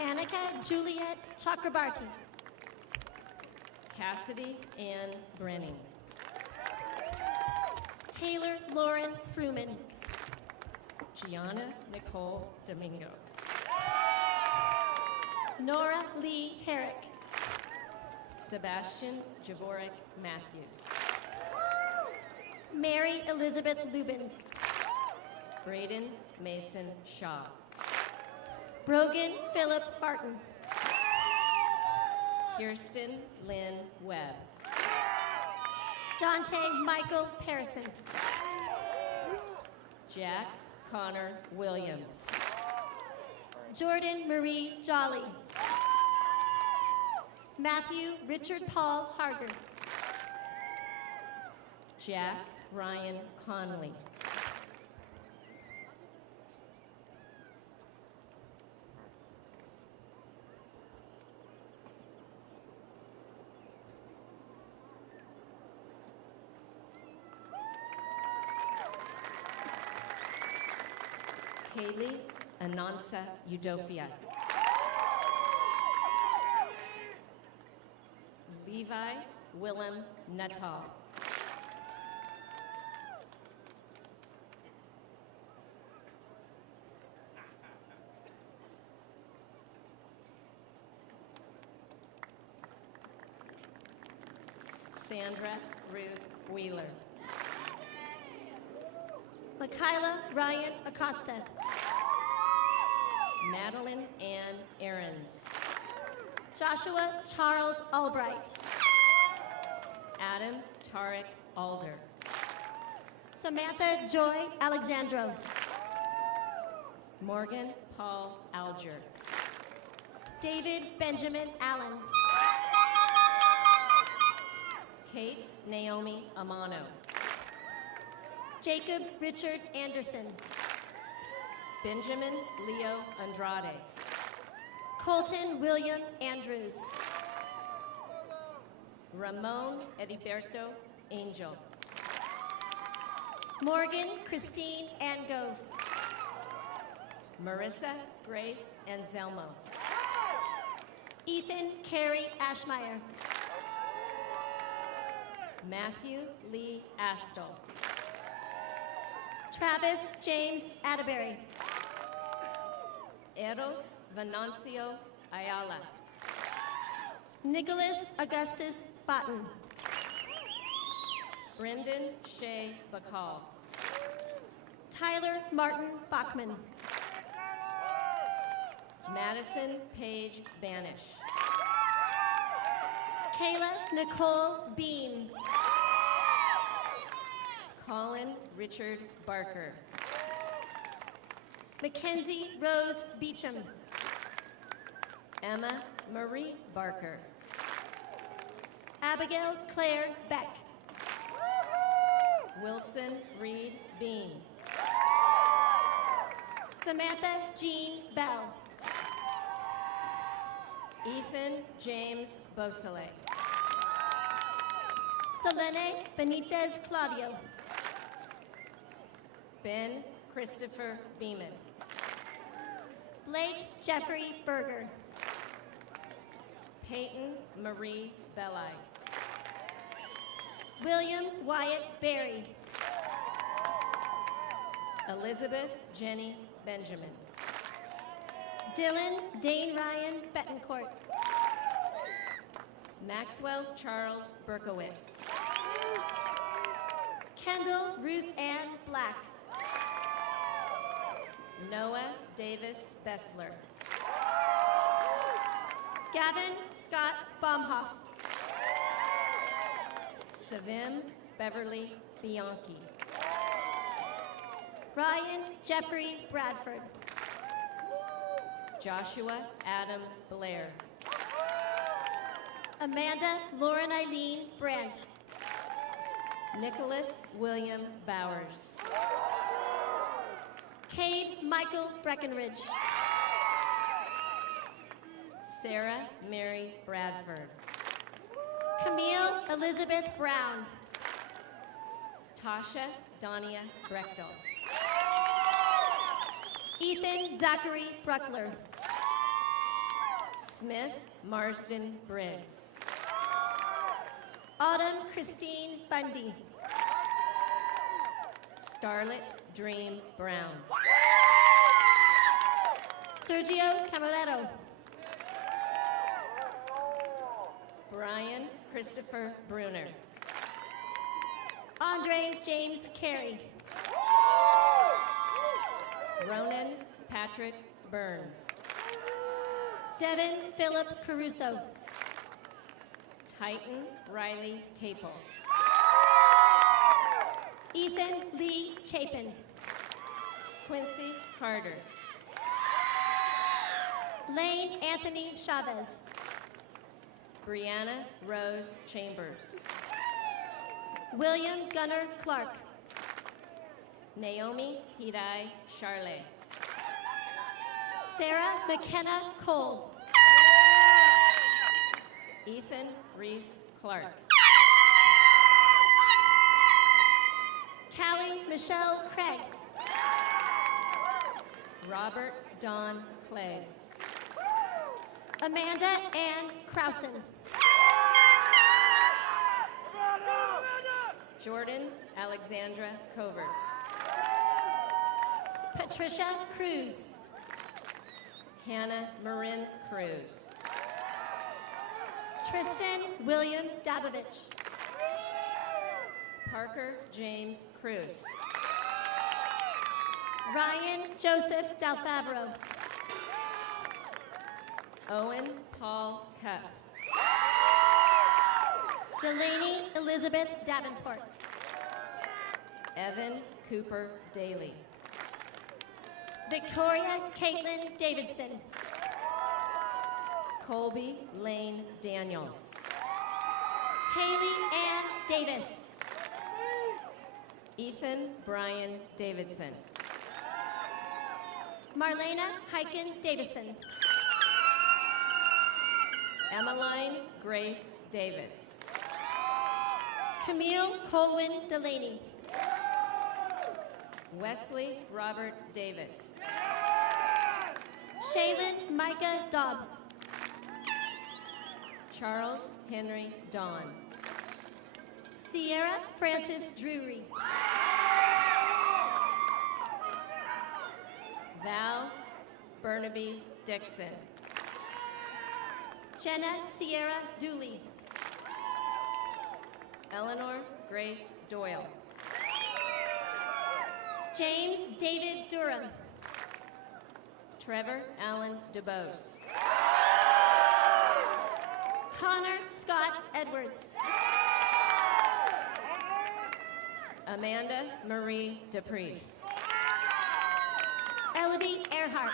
Annika Juliet Chakrabarti. Cassidy Ann Brenning. Taylor Lauren Fruman. Gianna Nicole Domingo. Nora Lee Herrick. Sebastian Javorek Matthews. Mary Elizabeth Lubins. Braden Mason Shaw. Brogan Philip Barton. Kirsten Lynn Webb. Dante Michael Parison. Jack Connor Williams. Jordan Marie Jolly. Matthew Richard Paul Harger. Jack Ryan Conley. Kaylee Anansa Udofia. Levi Willem Nuttall. Sandra Ruth Wheeler. Michaela Ryan Acosta. Madeline Ann Ahrens. Joshua Charles Albright. Adam Tarek Alder. Samantha Joy Alexandro. Morgan Paul Alger. David Benjamin Allen. Kate Naomi Amano. Jacob Richard Anderson. Benjamin Leo Andrade. Colton William Andrews. Ramon Heriberto Angel. Morgan Christine Angove. Marissa Grace Anselmo. Ethan Carey Ashmeyer. Matthew Lee Astle. Travis James Atterbury. Eros Venancio Ayala. Nicholas Augustus Botten. Brendan Shea Bacall. Tyler Martin Bachman. Madison Paige Banish. Kayla Nicole Beam. Colin Richard Barker. Mackenzie Rose Beecham. Emma Marie Barker. Abigail Claire Beck. Wilson Reed Bean. Samantha Jean Bell. Ethan James Beausoleil. Selene Benitez Claudio. Ben Christopher Beeman. Blake Jeffrey Berger. Peyton Marie Belli. William Wyatt Berry. Elizabeth Jenny Benjamin. Dylan Dane Ryan Betancourt. Maxwell Charles Berkowitz. Kendall Ruth Ann Black. Noah Davis Bessler. Gavin Scott Baumhoff. Savim Beverly Bianchi. Ryan Jeffrey Bradford. Joshua Adam Blair. Amanda Lauren Eileen Brandt. Nicholas William Bowers. Cade Michael Breckenridge. Sarah Mary Bradford. Camille Elizabeth Brown. Tasha Donia Brechtel. Ethan Zachary Bruckler. Smith Marsden Briggs. Autumn Christine Bundy. Scarlett Dream Brown. Sergio Camarero. Brian Christopher Bruner. Andre James Carey. Ronan Patrick Burns. Devin Philip Caruso. Titan Riley Capel. Ethan Lee Chapin. Quincy Carter. Lane Anthony Chavez. Brianna Rose Chambers. William Gunnar Clark. Naomi Hirai Charlet. Sarah McKenna Cole. Ethan Reese Clark. Callie Michelle Craig. Robert Don Clegg. Amanda Ann Krausen. Jordan Alexandra Covert. Patricia Cruz. Hannah Marin Cruz. Tristan William Dabovich. Parker James Cruz. Ryan Joseph Dalfavro. Owen Paul Cuff. Delaney Elizabeth Davenport. Evan Cooper Daly. Victoria Caitlin Davidson. Colby Lane Daniels. Haley Ann Davis. Ethan Brian Davidson. Marlena Heiken Davison. Emmeline Grace Davis. Camille Colwyn Delaney. Wesley Robert Davis. Shaylin Micah Dobbs. Charles Henry Don. Sierra Francis Drury. Val Burnaby Dixon. Jenna Sierra Dooley. Eleanor Grace Doyle. James David Durham. Trevor Allen DeBose. Connor Scott Edwards. Amanda Marie DePriest. Elodie Earhart.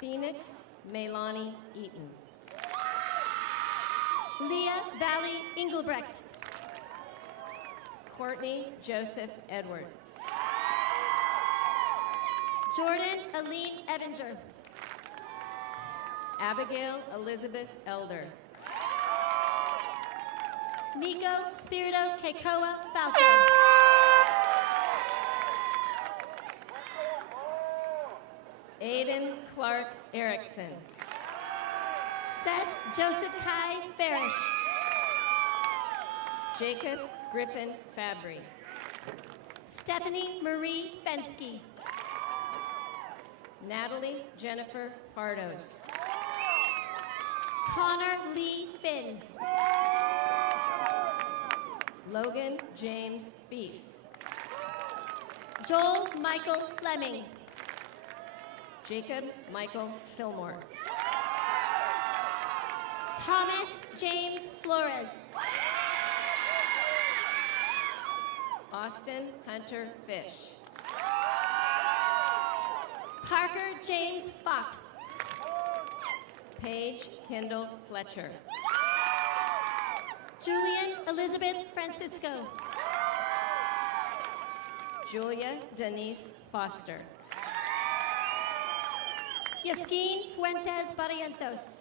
Phoenix Melanie Eaton. Leah Valley Engelbrecht. Courtney Joseph Edwards. Jordan Aline Evinger. Abigail Elizabeth Elder. Nico Spirito Kekoa Falco. Aiden Clark Erickson. Seth Joseph Kai Farish. Jacob Griffin Fabry. Stephanie Marie Fensky. Natalie Jennifer Fardos. Connor Lee Finn. Logan James Feast. Joel Michael Fleming. Jacob Michael Fillmore. Thomas James Flores. Austin Hunter Fish. Parker James Fox. Paige Kendall Fletcher. Julian Elizabeth Francisco. Julia Denise Foster. Yaskin Fuentes Barrientos.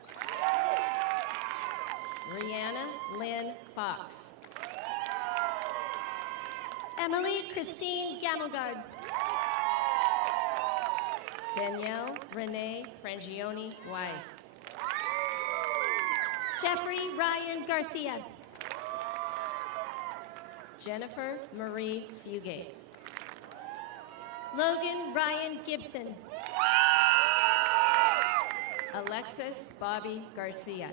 Rihanna Lynn Fox. Emily Christine Gamelgard. Danielle Renee Frangioni Weiss. Jeffrey Ryan Garcia. Jennifer Marie Fugate. Logan Ryan Gibson. Alexis Bobby Garcia.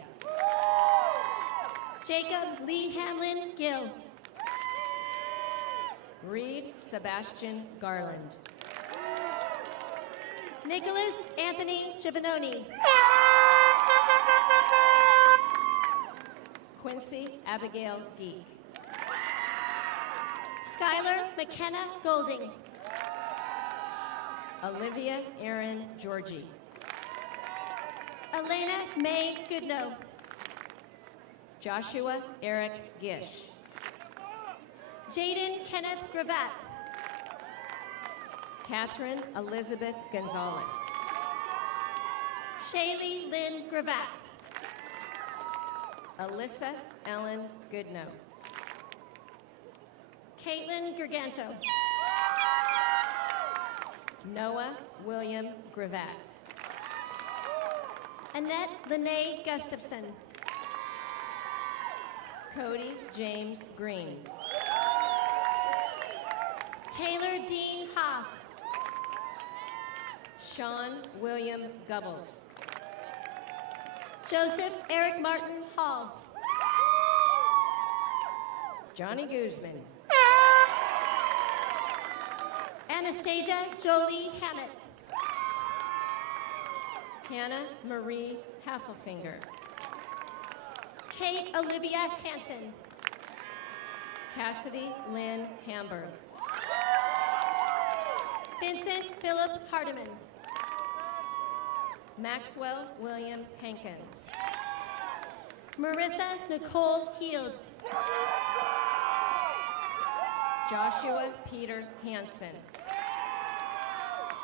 Jacob Lee Hamlin Gill. Reed Sebastian Garland. Nicholas Anthony Giovanoni. Quincy Abigail Geek. Skylar McKenna Golding. Olivia Erin Georgie. Elena May Goodnow. Joshua Eric Gish. Jaden Kenneth Gravatt. Catherine Elizabeth Gonzalez. Shaylee Lynn Gravatt. Alyssa Ellen Goodnow. Caitlin Garganto. Noah William Gravatt. Annette Lene Gustafson. Cody James Green. Taylor Dean Ha. Sean William Gubbles. Joseph Eric Martin Hall. Johnny Guzman. Anastasia Jolie Hammett. Hannah Marie Hasselfinger. Kate Olivia Hansen. Cassidy Lynn Hamburg. Vincent Philip Hardiman. Maxwell William Hankins. Marissa Nicole Heald. Joshua Peter Hansen.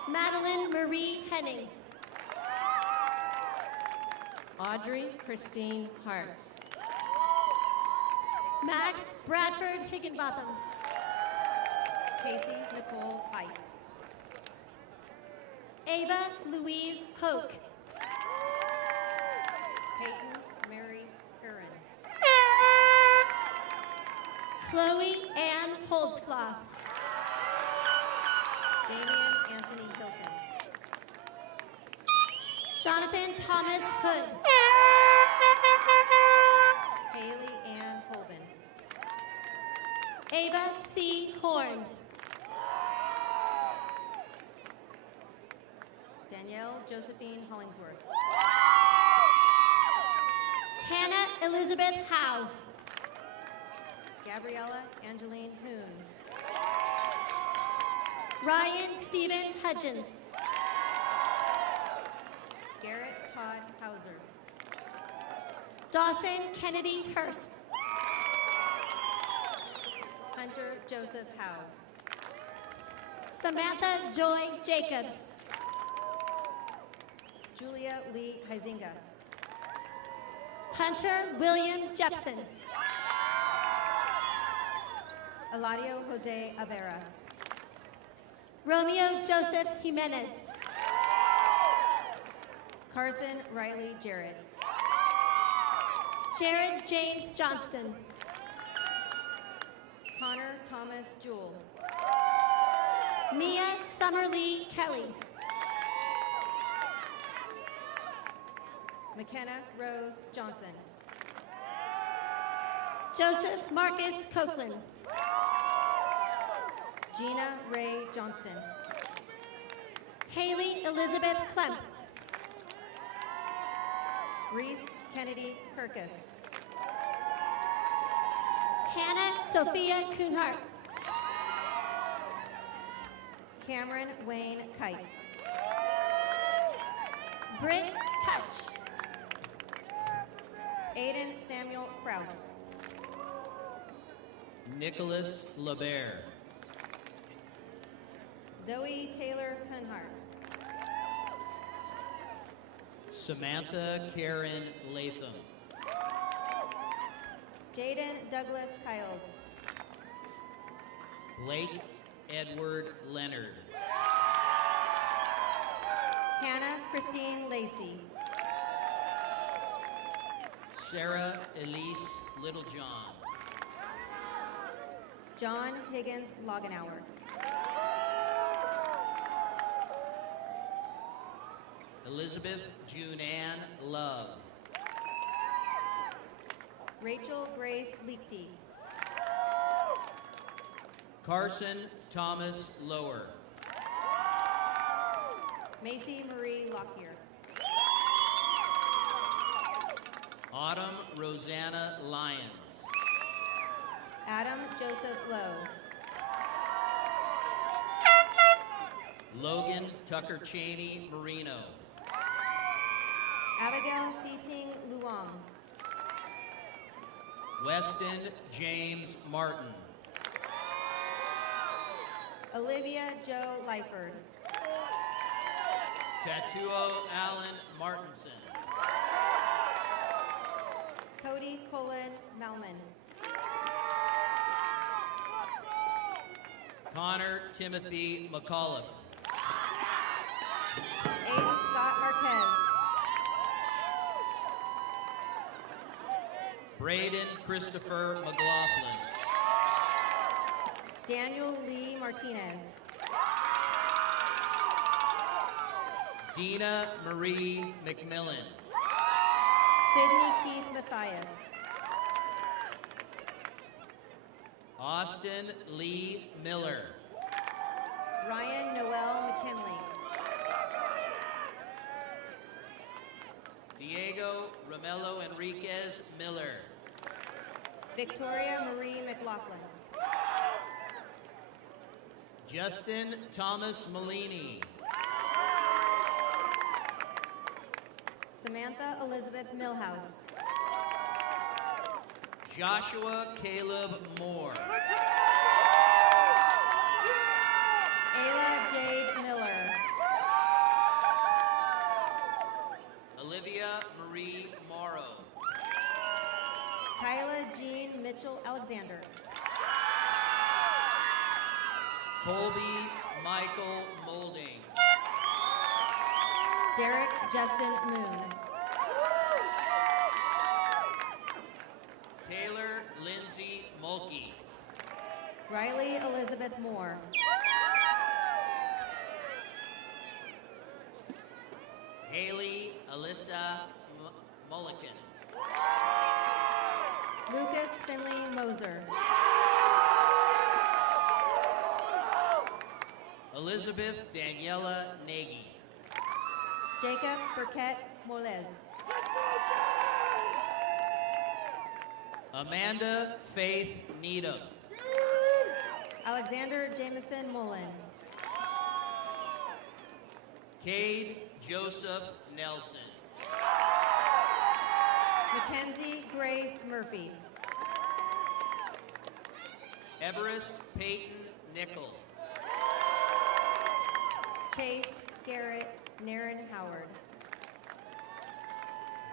Madeline Marie Henning. Audrey Christine Hart. Max Bradford Higginbotham. Casey Nicole Height. Ava Louise Hoke. Peyton Mary Curran. Chloe Ann Holdsclaw. Damian Anthony Hilton. Jonathan Thomas Hood. Haley Ann Holben. Ava C. Horn. Danielle Josephine Hollingsworth. Hannah Elizabeth Howe. Gabriella Angeline Hoon. Ryan Stephen Hudgens. Garrett Todd Hauser. Dawson Kennedy Hurst. Hunter Joseph Howe. Samantha Joy Jacobs. Julia Lee Huizinga. Hunter William Jepson. Eladio Jose Avera. Romeo Joseph Jimenez. Carson Riley Jarrett. Jared James Johnston. Connor Thomas Jewell. Mia Summerlee Kelly. McKenna Rose Johnson. Joseph Marcus Copeland. Gina Ray Johnston. Haley Elizabeth Klemp. Reese Kennedy Kirkus. Hannah Sophia Kuhnhart. Cameron Wayne Kite. Britt Kutch. Aiden Samuel Kraus. Nicholas LeBaire. Zoe Taylor Kunhart. Samantha Karen Latham. Jaden Douglas Kyles. Blake Edward Leonard. Hannah Christine Lacey. Sarah Elise Littlejohn. John Higgins Logenauer. Elizabeth June Ann Love. Rachel Grace Leakty. Carson Thomas Lower. Macy Marie Lockyer. Autumn Rosanna Lyons. Adam Joseph Lowe. Logan Tucker Cheney Marino. Abigail Seating Luong. Weston James Martin. Olivia Jo Lyford. Tatuo Allen Martinson. Cody Colin Malman. Connor Timothy McAuliffe. Aiden Scott Marquez. Braden Christopher McLaughlin. Daniel Lee Martinez. Dina Marie McMillan. Sydney Keith Matthias. Austin Lee Miller. Ryan Noel McKinley. Diego Romello Enriquez Miller. Victoria Marie McLaughlin. Justin Thomas Malini. Samantha Elizabeth Millhouse. Joshua Caleb Moore. Ayla Jade Miller. Olivia Marie Morrow. Kyla Jean Mitchell Alexander. Colby Michael Molding. Derek Justin Moon. Taylor Lindsay Mulkey. Riley Elizabeth Moore. Haley Alyssa Mulliken. Lucas Finley Moser. Elizabeth Daniela Nagy. Jacob Burkett Molez. Amanda Faith Needham. Alexander Jameson Mullen. Cade Joseph Nelson. Mackenzie Grace Murphy. Everest Peyton Nickel. Chase Garrett Naren Howard.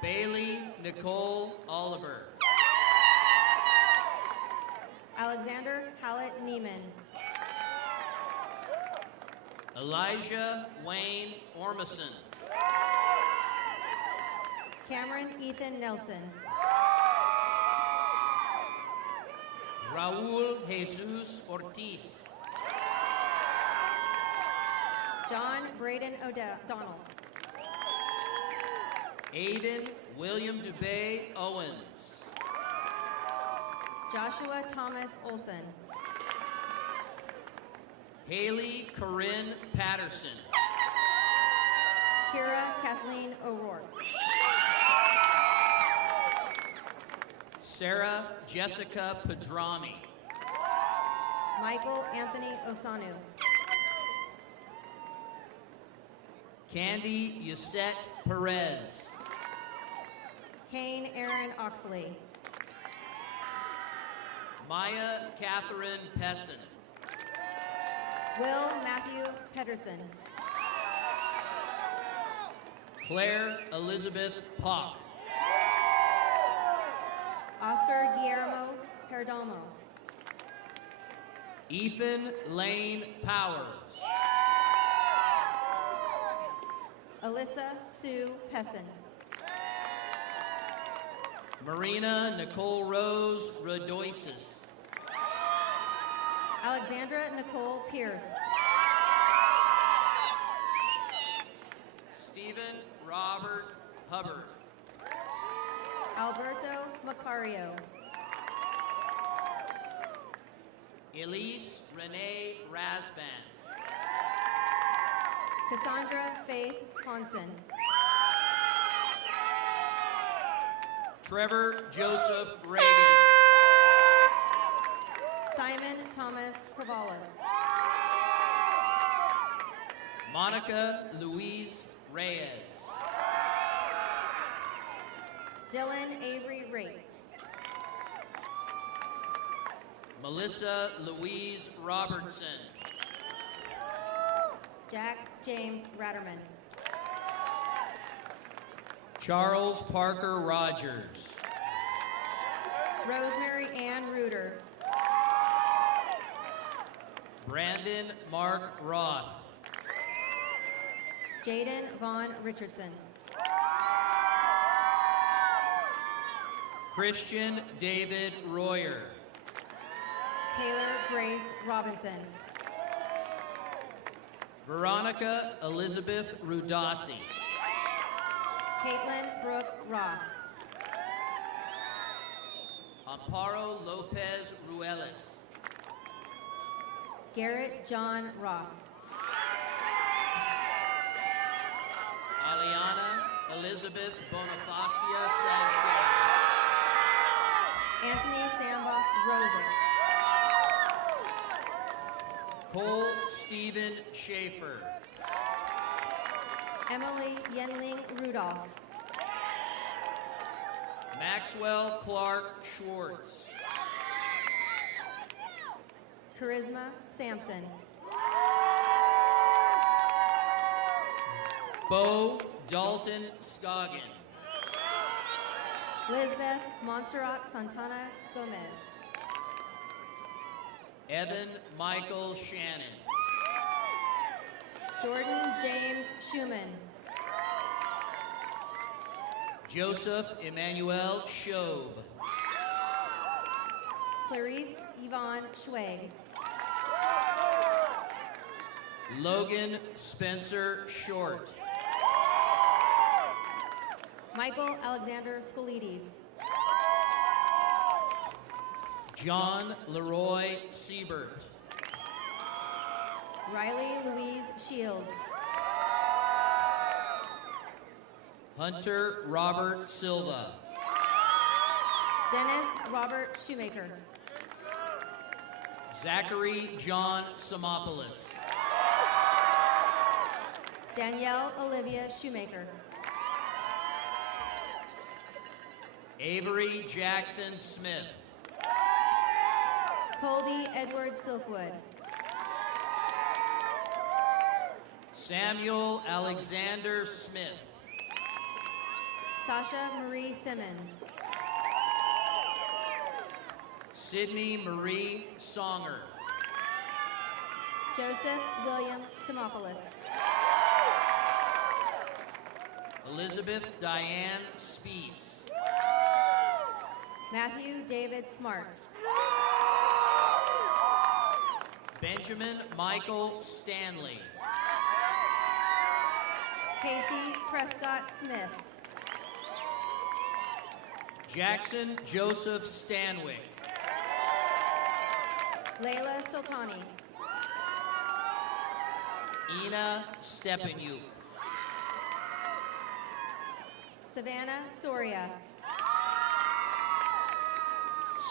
Bailey Nicole Oliver. Alexander Hallett Neiman. Elijah Wayne Ormison. Cameron Ethan Nelson. Raul Jesus Ortiz. John Braden O'Donnell. Aiden William Dubé Owens. Joshua Thomas Olson. Haley Corinne Patterson. Kira Kathleen O'Rourke. Sarah Jessica Padrami. Michael Anthony Osanu. Candy Yusette Perez. Kane Aaron Oxley. Maya Catherine Pesson. Will Matthew Pedersen. Claire Elizabeth Pock. Oscar Guillermo Perdomo. Ethan Lane Powers. Alyssa Sue Pesson. Marina Nicole Rose Rodoisis. Alexandra Nicole Pierce. Stephen Robert Hubbard. Alberto Macario. Elise Renee Rasban. Cassandra Faith Honson. Trevor Joseph Reagan. Simon Thomas Cravallo. Monica Louise Reyes. Dylan Avery Rake. Melissa Louise Robertson. Jack James Ratterman. Charles Parker Rogers. Rosemary Ann Reuter. Brandon Mark Roth. Jaden Vaughn Richardson. Christian David Royer. Taylor Grace Robinson. Veronica Elizabeth Rudasi. Caitlin Brooke Ross. Amparo Lopez Ruelas. Garrett John Roth. Aliana Elizabeth Bonifacia Sanchez. Anthony Sambach Rosick. Cole Stephen Schaefer. Emily Yenling Rudolph. Maxwell Clark Schwartz. Charisma Sampson. Bo Dalton Scoggin. Lisbeth Montserrat Santana Gomez. Evan Michael Shannon. Jordan James Schumann. Joseph Emmanuel Schob. Clarice Yvonne Schweg. Logan Spencer Short. Michael Alexander Skoulides. John Leroy Siebert. Riley Louise Shields. Hunter Robert Silva. Dennis Robert Shoemaker. Zachary John Samopoulos. Danielle Olivia Shoemaker. Avery Jackson Smith. Colby Edward Silkwood. Samuel Alexander Smith. Sasha Marie Simmons. Sydney Marie Songer. Joseph William Simopoulos. Elizabeth Diane Spees. Matthew David Smart. Benjamin Michael Stanley. Casey Prescott Smith. Jackson Joseph Stanwick. Layla Sultani. Ina Stepanuk. Savannah Soria.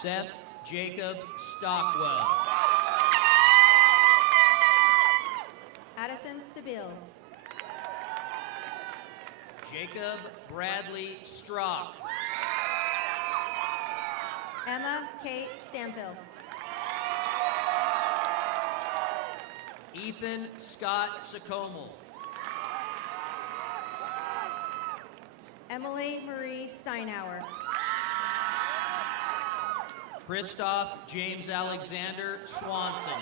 Seth Jacob Stockwell. Addison Stabile. Jacob Bradley Strock. Emma Kate Stanfield. Ethan Scott Sacomal. Emily Marie Steinauer. Christoph James Alexander Swanson.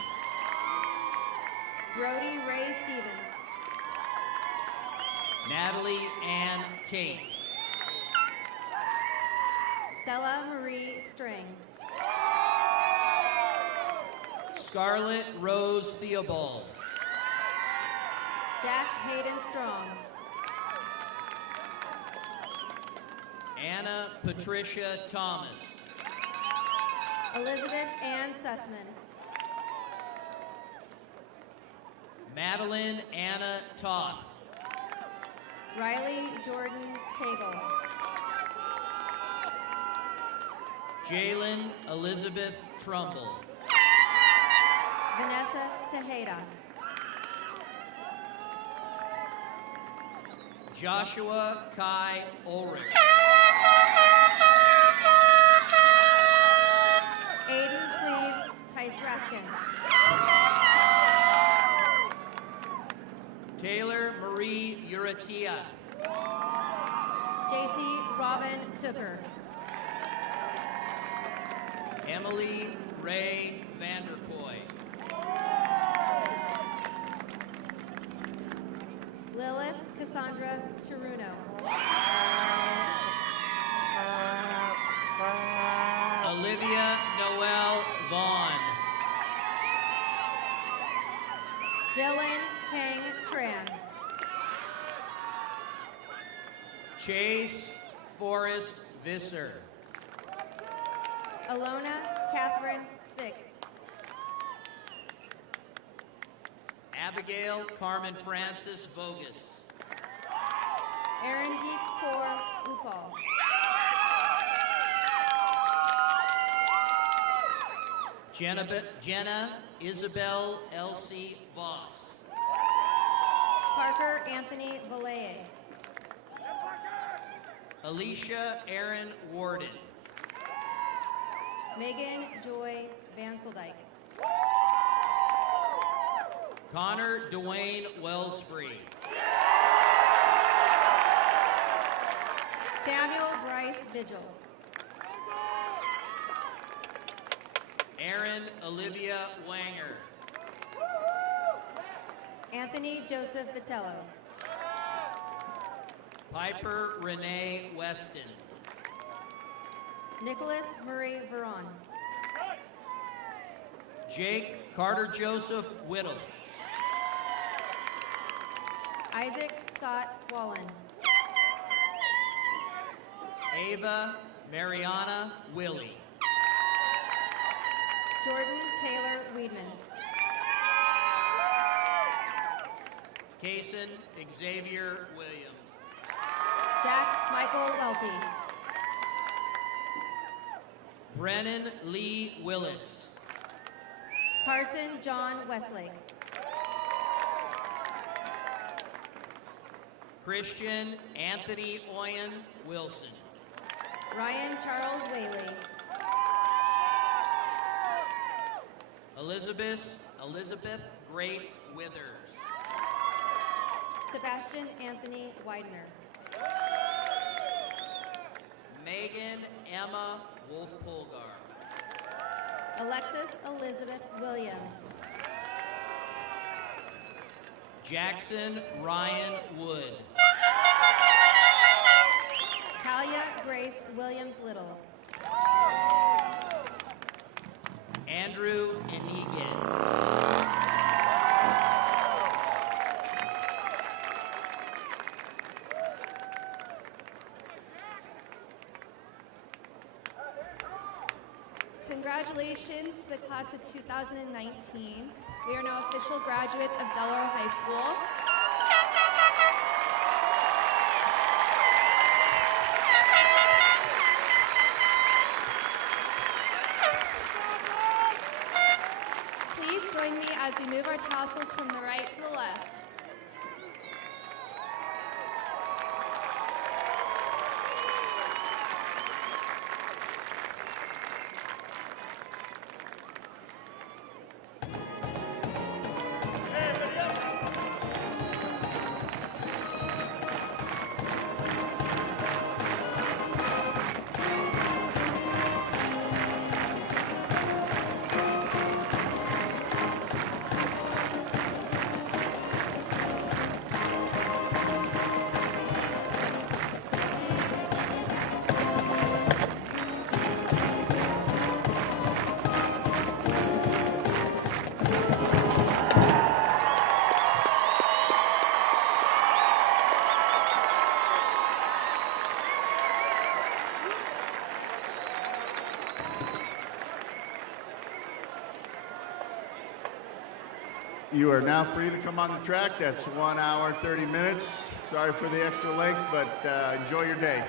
Brody Ray Stevens. Natalie Ann Tate. Sella Marie String. Scarlett Rose Theobald. Jack Hayden Strong. Anna Patricia Thomas. Elizabeth Ann Sussman. Madeline Anna Toth. Riley Jordan Tagle. Jalen Elizabeth Trumbull. Vanessa Tejeda. Joshua Kai Ulrich. Aiden Cleaves Tice Raskin. Taylor Marie Uratia. JC Robin Tooker. Emily Ray Vanderpoy. Lilith Cassandra Taruno. Olivia Noel Vaughn. Dylan Kang Tran. Chase Forrest Visser. Alona Catherine Spick. Abigail Carmen Francis Vogus. Aarondeep Kaur Upal. Jenna Isabel Elsie Voss. Parker Anthony Valaye. Alicia Aaron Warden. Megan Joy Vanseldyke. Connor Dwayne Wellsfree. Samuel Bryce Vigil. Aaron Olivia Wanger. Anthony Joseph Vitello. Piper Renee Weston. Nicholas Murray Veron. Jake Carter Joseph Whittle. Isaac Scott Wallen. Ava Mariana Willie. Jordan Taylor Weedman. Kaysen Xavier Williams. Jack Michael Welty. Brennan Lee Willis. Carson John Westlake. Christian Anthony Oyen Wilson. Ryan Charles Whaley. Elizabeth Grace Withers. Sebastian Anthony Widener. Megan Emma Wolf Polgar. Alexis Elizabeth Williams. Jackson Ryan Wood. Talia Grace Williams Little. Andrew Enigan. Congratulations to the class of 2019. We are now official graduates of Deloro High School. Please join me as we move our tassels from the right to the left. You are now free to come on the track. That's 1 hour, 30 minutes. Sorry for the extra length, but enjoy your day.